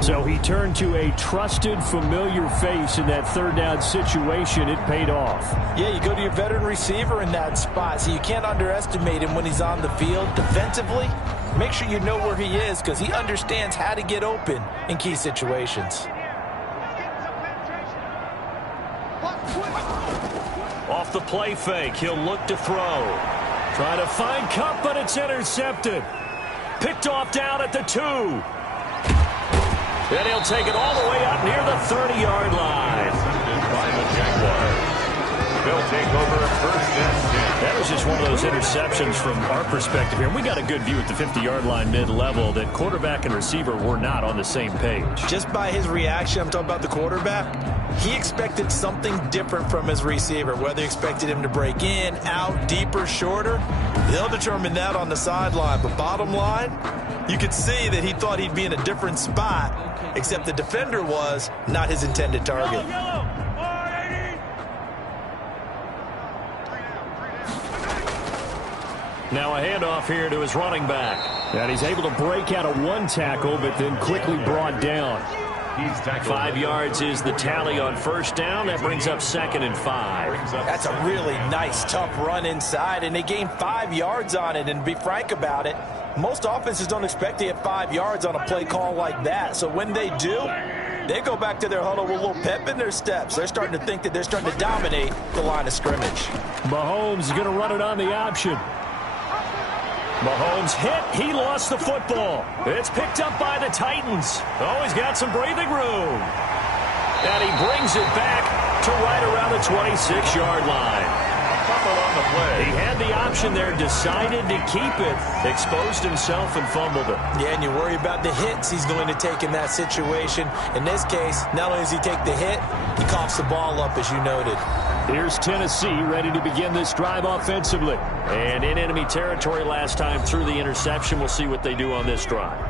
So he turned to a trusted, familiar face in that third down situation. It paid off. Yeah, you go to your veteran receiver in that spot, so you can't underestimate him when he's on the field. Defensively, make sure you know where he is, because he understands how to get open in key situations. Off the play fake, he'll look to throw. Trying to find Kupp, but it's intercepted. Picked off down at the 2. And he'll take it all the way up near the 30-yard line. By the Jaguars. They'll take over at 1st and 10. That was just one of those interceptions from our perspective here. We got a good view at the 50-yard line mid-level that quarterback and receiver were not on the same page. Just by his reaction, I'm talking about the quarterback, he expected something different from his receiver. Whether he expected him to break in, out, deeper, shorter, they'll determine that on the sideline. But bottom line, you could see that he thought he'd be in a different spot, except the defender was not his intended target. Now a handoff here to his running back. And he's able to break out of 1 tackle, but then quickly brought down. 5 yards is the tally on first down. That brings up 2nd and 5. That's a really nice, tough run inside, and they gained 5 yards on it. And to be frank about it, most offenses don't expect to get 5 yards on a play call like that. So when they do, they go back to their huddle with a little pep in their steps. They're starting to think that they're starting to dominate the line of scrimmage. Mahomes is going to run it on the option. Mahomes hit. He lost the football. It's picked up by the Titans. Oh, he's got some breathing room. And he brings it back to right around the 26-yard line. On the play. He had the option there, decided to keep it, exposed himself and fumbled it. Yeah, and you worry about the hits he's going to take in that situation. In this case, not only does he take the hit, he coughs the ball up, as you noted. Here's Tennessee ready to begin this drive offensively. And in enemy territory last time through the interception. We'll see what they do on this drive.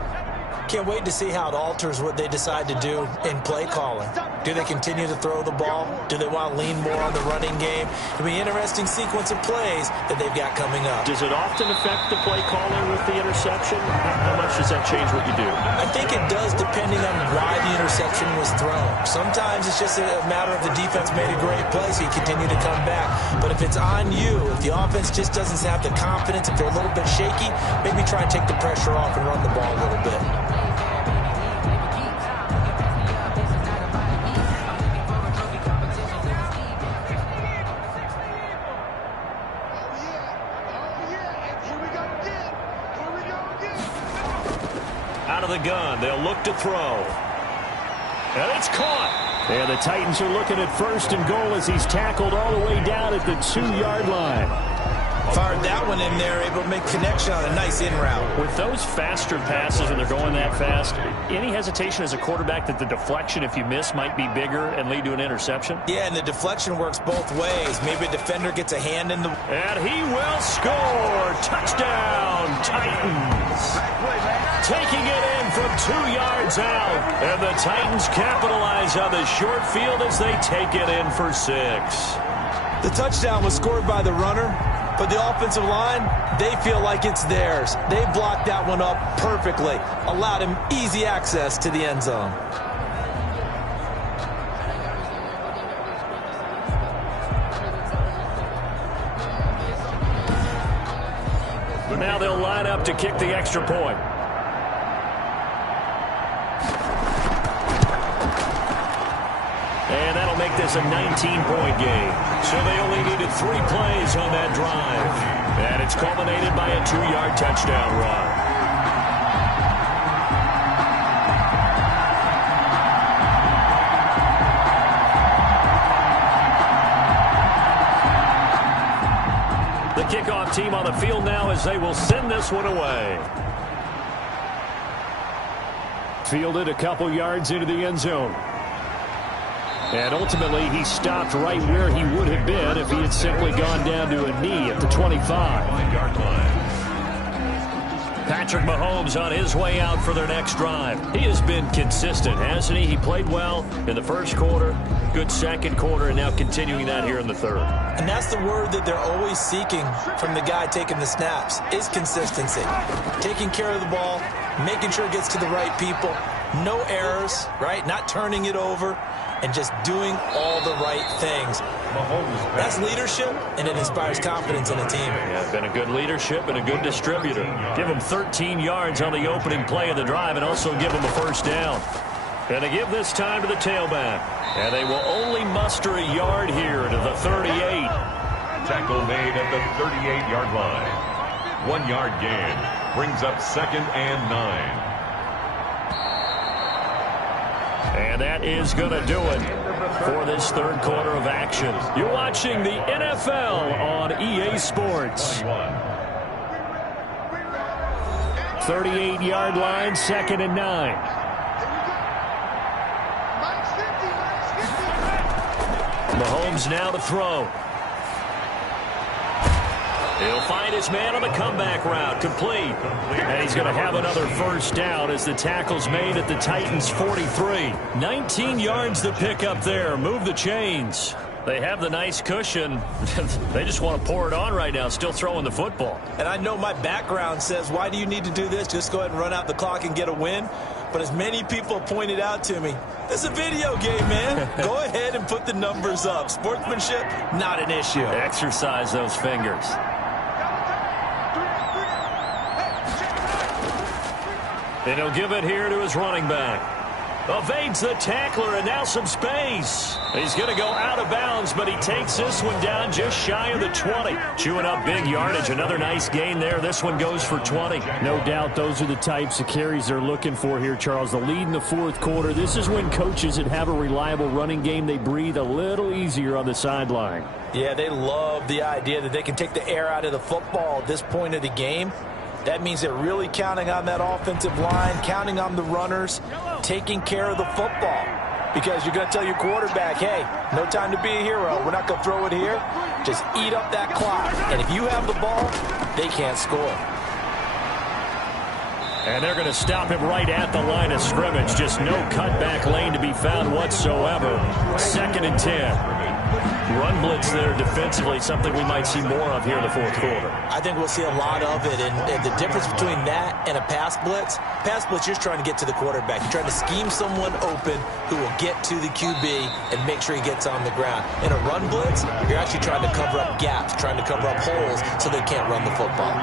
Can't wait to see how it alters what they decide to do in play calling. Do they continue to throw the ball? Do they want to lean more on the running game? It'll be an interesting sequence of plays that they've got coming up. Does it often affect the play calling with the interception? How much does that change what you do? I think it does, depending on why the interception was thrown. Sometimes it's just a matter of the defense made a great play, so you continue to come back. But if it's on you, if the offense just doesn't have the confidence, if they're a little bit shaky, maybe try and take the pressure off and run the ball a little bit. Out of the gun, they'll look to throw. And it's caught. And the Titans are looking at 1st and goal as he's tackled all the way down at the 2-yard line. Fired that one in there, able to make connection on a nice in route. With those faster passes and they're going that fast, any hesitation as a quarterback that the deflection, if you miss, might be bigger and lead to an interception? Yeah, and the deflection works both ways. Maybe a defender gets a hand in the... And he will score. Touchdown, Titans. Taking it in from 2 yards out. And the Titans capitalize on the short field as they take it in for 6. The touchdown was scored by the runner, but the offensive line, they feel like it's theirs. They blocked that one up perfectly, allowed him easy access to the end zone. But now they'll line up to kick the extra point. And that'll make this a 19-point game. So they only needed 3 plays on that drive. And it's culminated by a 2-yard touchdown run. The kickoff team on the field now as they will send this one away. Fielded a couple yards into the end zone. And ultimately, he stopped right where he would have been if he had simply gone down to a knee at the 25. Patrick Mahomes on his way out for their next drive. He has been consistent, hasn't he? He played well in the first quarter, good second quarter, and now continuing that here in the third. And that's the word that they're always seeking from the guy taking the snaps, is consistency. Taking care of the ball, making sure it gets to the right people, no errors, right? Not turning it over, and just doing all the right things. That's leadership, and it inspires confidence in a team. Yeah, been a good leadership and a good distributor. Give him 13 yards on the opening play of the drive and also give him a first down. And they give this time to the tailback. And they will only muster a yard here to the 38. Tackle made at the 38-yard line. 1 yard gain brings up 2nd and 9. And that is going to do it for this third quarter of action. You're watching the NFL on EA Sports. 38-yard line, 2nd and 9. Mahomes now to throw. He'll find his man on the comeback route, complete. And he's going to have another first down as the tackle's made at the Titans' 43. 19 yards to pick up there. Move the chains. They have the nice cushion. They just want to pour it on right now, still throwing the football. And I know my background says, why do you need to do this? Just go ahead and run out the clock and get a win. But as many people pointed out to me, it's a video game, man. Go ahead and put the numbers up. Sportsmanship, not an issue. Exercise those fingers. And he'll give it here to his running back. Evades the tackler, and now some space. He's going to go out of bounds, but he takes this one down just shy of the 20. Chewing up big yardage. Another nice gain there. This one goes for 20. No doubt those are the types of carries they're looking for here, Charles. The lead in the fourth quarter. This is when coaches that have a reliable running game, they breathe a little easier on the sideline. Yeah, they love the idea that they can take the air out of the football at this point of the game. That means they're really counting on that offensive line, counting on the runners, taking care of the football. Because you're going to tell your quarterback, hey, no time to be a hero. We're not going to throw it here. Just eat up that clock. And if you have the ball, they can't score. And they're going to stop him right at the line of scrimmage. Just no cutback lane to be found whatsoever. 2nd and 10. Run blitz there defensively, something we might see more of here in the fourth quarter. I think we'll see a lot of it. And the difference between that and a pass blitz, you're trying to get to the quarterback. You're trying to scheme someone open who will get to the QB and make sure he gets on the ground. In a run blitz, you're actually trying to cover up gaps, trying to cover up holes so they can't run the football.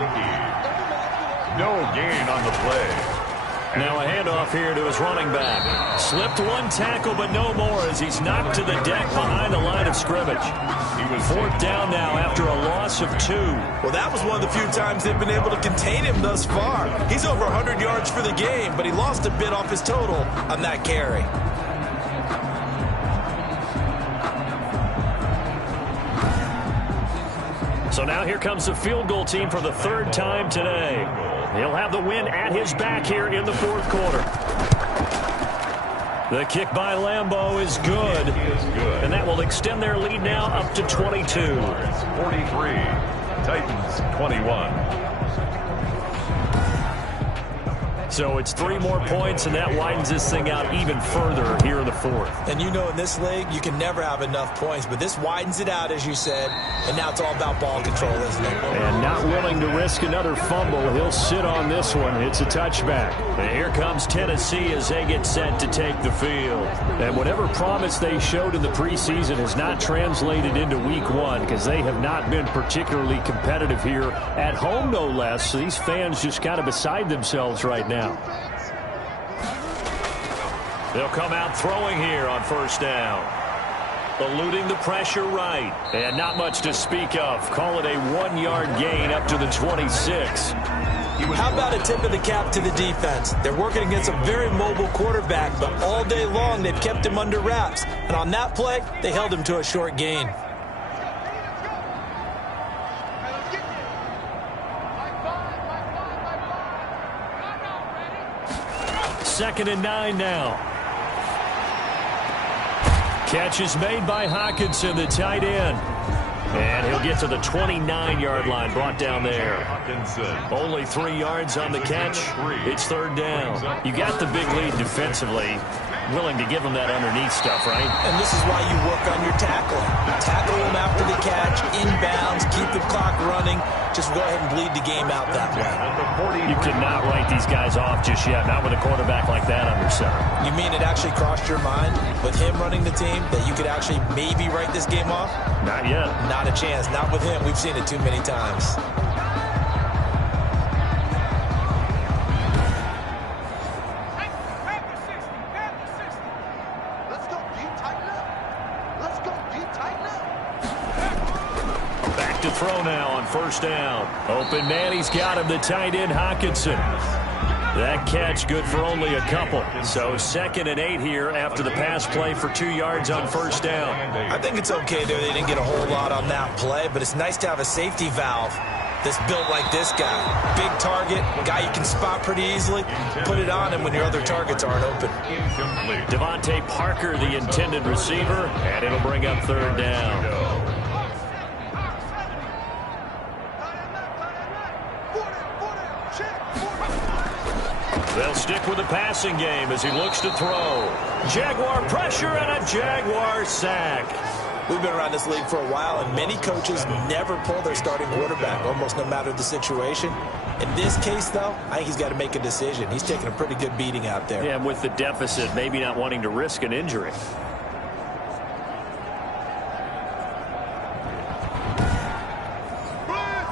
No gain on the play. Now a handoff here to his running back. Slipped one tackle, but no more as he's knocked to the deck behind the line of scrimmage. He was 4th down now after a loss of 2. Well, that was one of the few times they've been able to contain him thus far. He's over 100 yards for the game, but he lost a bit off his total on that carry. So now here comes the field goal team for the 3rd time today. He'll have the win at his back here in the fourth quarter. The kick by Lambeau is good. And that will extend their lead now up to 22. 43. Titans 21. So it's 3 more points, and that widens this thing out even further here in the fourth. And you know in this league, you can never have enough points, but this widens it out, as you said, and now it's all about ball control, isn't it? And not willing to risk another fumble. He'll sit on this one. It's a touchback. And here comes Tennessee as they get set to take the field. And whatever promise they showed in the preseason has not translated into week 1 because they have not been particularly competitive here at home, no less. So these fans just kind of beside themselves right now. They'll come out throwing here on first down. eluding the pressure right. And not much to speak of. Call it a 1-yard gain up to the 26. How about a tip of the cap to the defense? They're working against a very mobile quarterback, but all day long they've kept him under wraps. And on that play, they held him to a short gain. Second and 9 now. Catch is made by Hockenson, the tight end. And he'll get to the 29-yard line, brought down there. Only 3 yards on the catch. It's third down. You got the big lead defensively. Willing to give him that underneath stuff, right? And this is why you work on your tackling. Tackle them after the catch, inbounds, keep the clock running. Just go ahead and bleed the game out that way. You cannot write these guys off just yet, not with a quarterback like that under center. You mean it actually crossed your mind with him running the team that you could actually maybe write this game off? Not yet. Not a chance. Not with him. We've seen it too many times. To throw now on first down. Open man, he's got him, the tight end Hockenson. That catch good for only a couple. So 2nd and 8 here after the pass play for 2 yards on first down. I think it's okay there. They didn't get a whole lot on that play, but it's nice to have a safety valve that's built like this guy. Big target, guy you can spot pretty easily. Put it on him when your other targets aren't open. Devontae Parker, the intended receiver, and it'll bring up third down. They'll stick with the passing game as he looks to throw. Jaguar pressure and a Jaguar sack. We've been around this league for a while, and many coaches never pull their starting quarterback, almost no matter the situation. In this case, though, I think he's got to make a decision. He's taking a pretty good beating out there. Yeah, and with the deficit, maybe not wanting to risk an injury.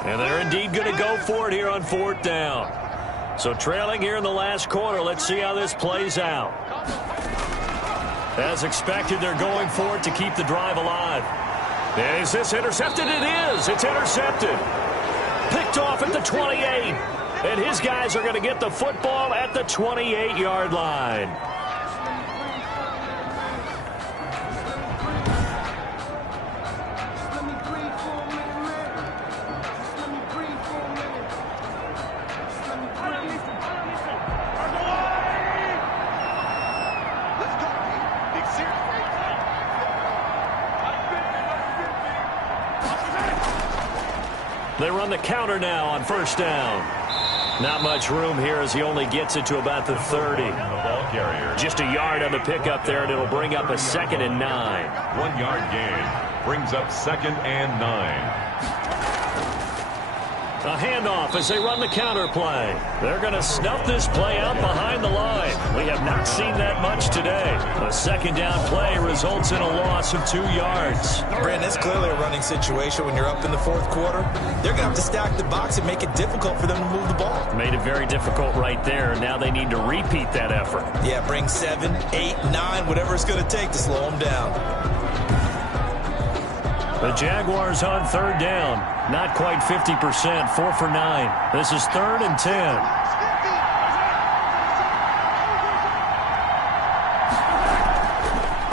And they're indeed going to go for it here on fourth down. So trailing here in the last quarter, let's see how this plays out. As expected, they're going for it to keep the drive alive. Is this intercepted? It is. It's intercepted. Picked off at the 28. And his guys are going to get the football at the 28-yard line. They run the counter now on first down. Not much room here as he only gets it to about the 30. Just a yard on the pickup there, and it'll bring up a 2nd and 9. 1-yard gain brings up 2nd and 9. A handoff as they run the counter play. They're going to snuff this play out behind the line. We have not seen that much today. A 2nd down play results in a loss of 2 yards. Brandon, it's clearly a running situation when you're up in the fourth quarter. They're going to have to stack the box and make it difficult for them to move the ball. Made it very difficult right there. Now they need to repeat that effort. Yeah, bring 7, 8, 9, whatever it's going to take to slow them down. The Jaguars on third down. Not quite 50%, 4 for 9. This is 3rd and 10.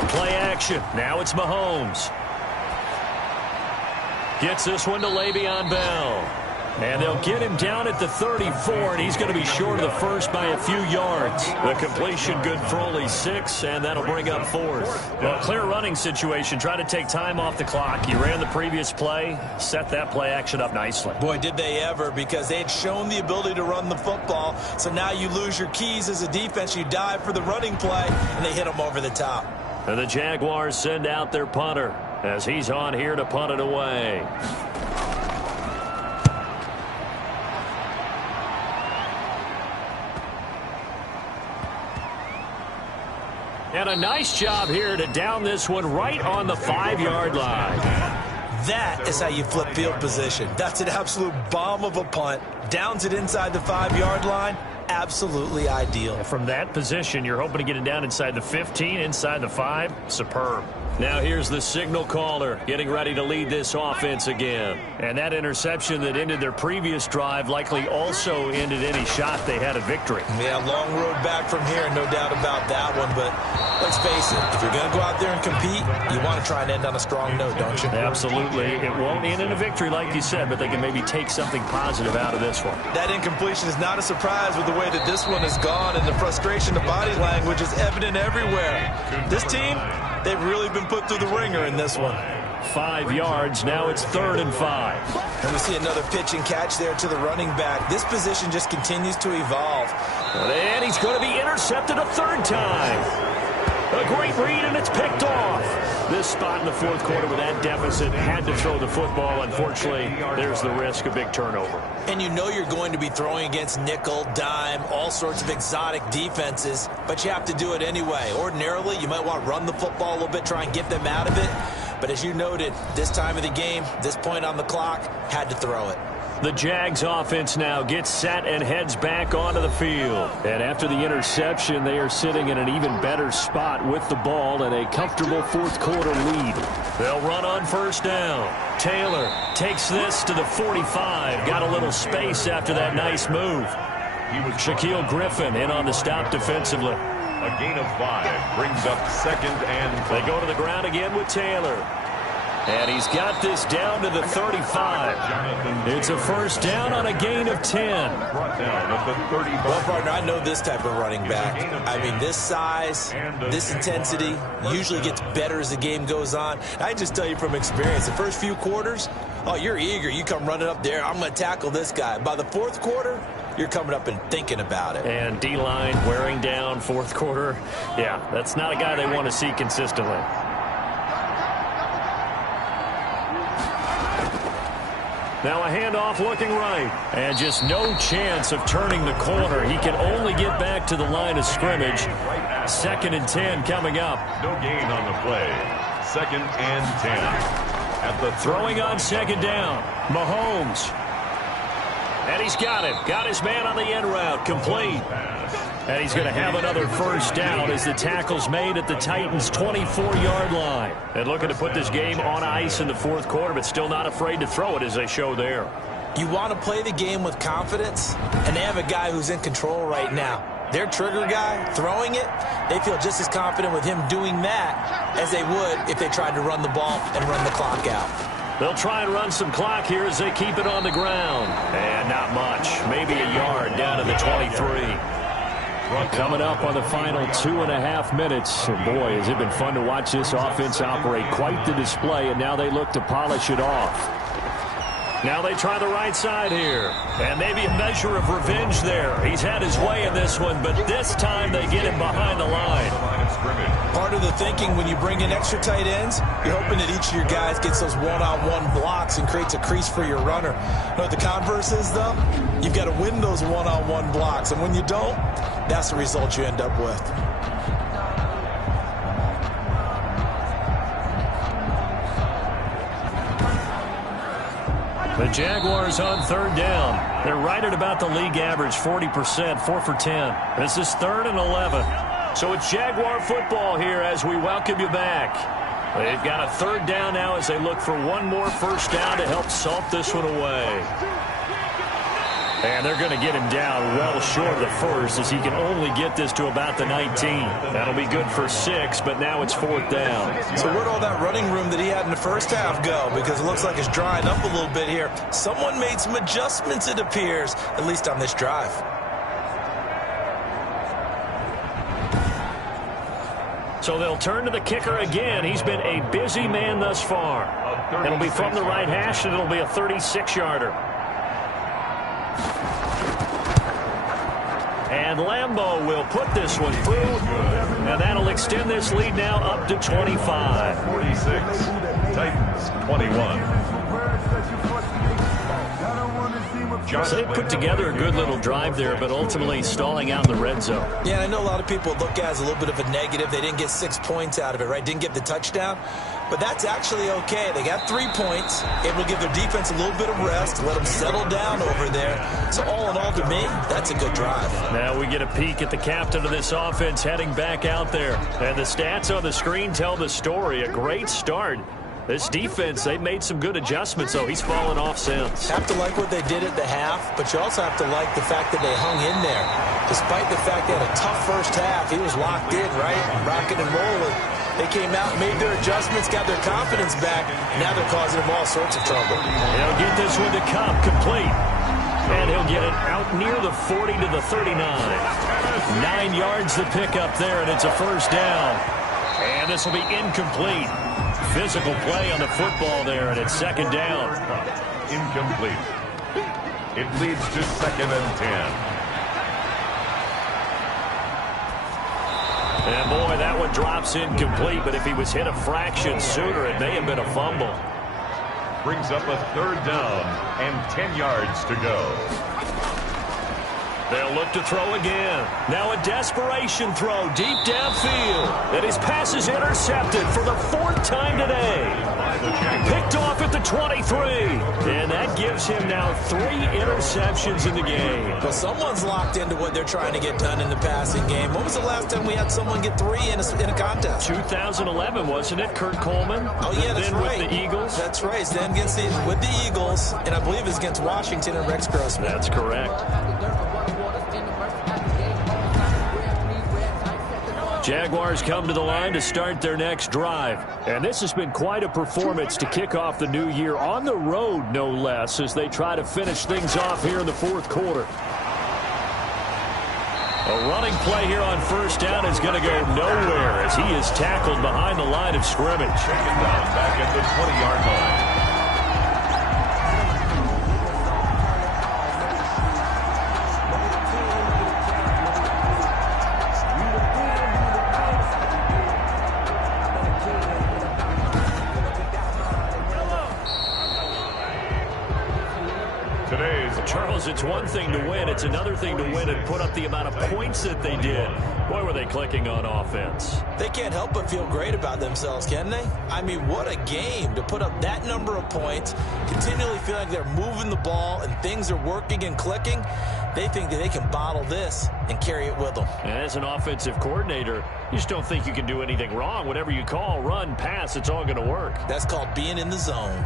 Play action. Now it's Mahomes. Gets this one to Le'Veon Bell. And they'll get him down at the 34, and he's going to be short of the first by a few yards. The completion good for only 6, and that'll bring up 4th. Well, clear running situation. Try to take time off the clock. You ran the previous play, set that play action up nicely. Boy, did they ever, because they had shown the ability to run the football. So now you lose your keys as a defense. You dive for the running play, and they hit them over the top. And the Jaguars send out their punter as he's on here to punt it away. And a nice job here to down this one right on the 5-yard line. That is how you flip field position. That's an absolute bomb of a punt. Downs it inside the 5-yard line. Absolutely ideal. From that position, you're hoping to get it down inside the 15, inside the 5. Superb. Now here's the signal caller getting ready to lead this offense again. And that interception that ended their previous drive likely also ended any shot they had at victory. Yeah, long road back from here, no doubt about that one. But let's face it, if you're going to go out there and compete, you want to try and end on a strong note, don't you? Absolutely. It won't end in a victory like you said, but they can maybe take something positive out of this one. That incompletion is not a surprise with the way that this one has gone, and the frustration of body language is evident everywhere. This team, they've really been put through the ringer in this one. 5 yards. Now it's 3rd and 5. And we see another pitch and catch there to the running back. This position just continues to evolve. And he's going to be intercepted a 3rd time. A great read, and it's picked off. This spot in the 4th quarter with that deficit, had to throw the football. Unfortunately, there's the risk of big turnover. And you know you're going to be throwing against nickel, dime, all sorts of exotic defenses, but you have to do it anyway. Ordinarily, you might want to run the football a little bit, try and get them out of it. But as you noted, this time of the game, this point on the clock, had to throw it. The Jags offense now gets set and heads back onto the field. And after the interception, they are sitting in an even better spot with the ball and a comfortable 4th quarter lead. They'll run on 1st down. Taylor takes this to the 45. Got a little space after that nice move. Shaquille Griffin in on the stop defensively. A gain of 5 brings up 2nd and 5. They go to the ground again with Taylor. And he's got this down to the 35. It's a 1st down on a gain of 10. Brought down at the 35. Well, partner, I know this type of running back. I mean, this size, this intensity usually gets better as the game goes on. I just tell you from experience, the first few quarters, oh, you're eager. You come running up there, I'm going to tackle this guy. By the 4th quarter, you're coming up and thinking about it. And D-line wearing down 4th quarter. Yeah, that's not a guy they want to see consistently. Now a handoff looking right. And just no chance of turning the corner. He can only get back to the line of scrimmage. 2nd and 10 coming up. No gain on the play. 2nd and 10. At the throwing on 2nd down. Mahomes. And he's got it. Got his man on the end route. Complete. And he's going to have another 1st down as the tackle's made at the Titans' 24-yard line. And looking to put this game on ice in the 4th quarter, but still not afraid to throw it as they show there. You want to play the game with confidence, and they have a guy who's in control right now. Their trigger guy, throwing it, they feel just as confident with him doing that as they would if they tried to run the ball and run the clock out. They'll try and run some clock here as they keep it on the ground. And not much. Maybe a yard down to the 23. Coming up on the final 2.5 minutes. And boy, has it been fun to watch this offense operate. Quite the display, and now they look to polish it off. Now they try the right side here. And maybe a measure of revenge there. He's had his way in this one, but this time they get him behind the line. Part of the thinking when you bring in extra tight ends, you're hoping that each of your guys gets those one-on-one blocks and creates a crease for your runner. You know what the converse is, though? You've got to win those one-on-one blocks, and when you don't, that's the result you end up with. The Jaguars on 3rd down. They're right at about the league average, 40%, 4 for 10. This is 3rd and 11. So it's Jaguar football here as we welcome you back. They've got a 3rd down now as they look for one more 1st down to help salt this one away. And they're going to get him down well short of the 1st as he can only get this to about the 19. That'll be good for 6, but now it's 4th down. So where'd all that running room that he had in the 1st half go? Because it looks like it's drying up a little bit here. Someone made some adjustments, it appears, at least on this drive. So they'll turn to the kicker again. He's been a busy man thus far. It'll be from the right hash, and it'll be a 36-yarder. And Lambeau will put this one through, and that'll extend this lead now up to 25. 46, Titans 21. So they put together a good little drive there, but ultimately stalling out in the red zone. Yeah, I know a lot of people look at it as a little bit of a negative. They didn't get 6 points out of it, right? Didn't get the touchdown. but that's actually okay. They got 3 points, able to give their defense a little bit of rest, let them settle down over there. So all in all, to me, that's a good drive. Now we get a peek at the captain of this offense heading back out there. And the stats on the screen tell the story. A great start. This defense, they've made some good adjustments, though. He's fallen off since. Have to like what they did at the half, but you also have to like the fact that they hung in there. Despite the fact they had a tough first half, he was locked in, right? Rocking and rolling. They came out, made their adjustments, got their confidence back. Now they're causing them all sorts of trouble. He'll get this with the Kupp complete. And he'll get it out near the 40 to the 39. 9 yards to pick up there, and it's a first down. And this will be incomplete. Physical play on the football there, and it's second down. Incomplete. It leads to 2nd and 10. And boy, that one drops incomplete, but if he was hit a fraction sooner, it may have been a fumble. Brings up a 3rd down and 10 yards to go. They'll look to throw again. Now a desperation throw deep downfield. And his pass is intercepted for the 4th time today. Picked off at the 23. And that gives him now 3 interceptions in the game. Well, someone's locked into what they're trying to get done in the passing game. When was the last time we had someone get 3 in a contest? 2011, wasn't it? Kurt Coleman? Oh, yeah, that's then right. With the Eagles? That's right. Then with the Eagles, and I believe it's against Washington and Rex Grossman. That's correct. Jaguars come to the line to start their next drive. And this has been quite a performance to kick off the new year on the road, no less, as they try to finish things off here in the 4th quarter. A running play here on first down is going to go nowhere as he is tackled behind the line of scrimmage. Second down back at the 20-yard line. Charles, it's one thing to win. It's another thing to win and put up the amount of points that they did. Boy, were they clicking on offense. They can't help but feel great about themselves, can they? I mean, what a game to put up that number of points, continually feel like they're moving the ball and things are working and clicking. They think that they can bottle this and carry it with them. And as an offensive coordinator, you just don't think you can do anything wrong. Whatever you call, run, pass, it's all going to work. That's called being in the zone.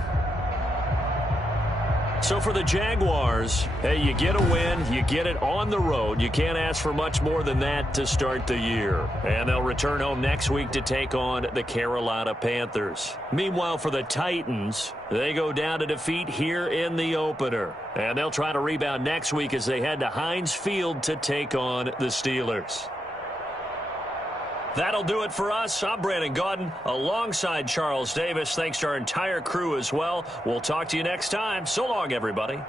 So for the Jaguars, hey, you get a win, you get it on the road. You can't ask for much more than that to start the year. And they'll return home next week to take on the Carolina Panthers. Meanwhile, for the Titans, they go down to defeat here in the opener. And they'll try to rebound next week as they head to Heinz Field to take on the Steelers. That'll do it for us. I'm Brandon Gaudin alongside Charles Davis. Thanks to our entire crew as well. We'll talk to you next time. So long, everybody.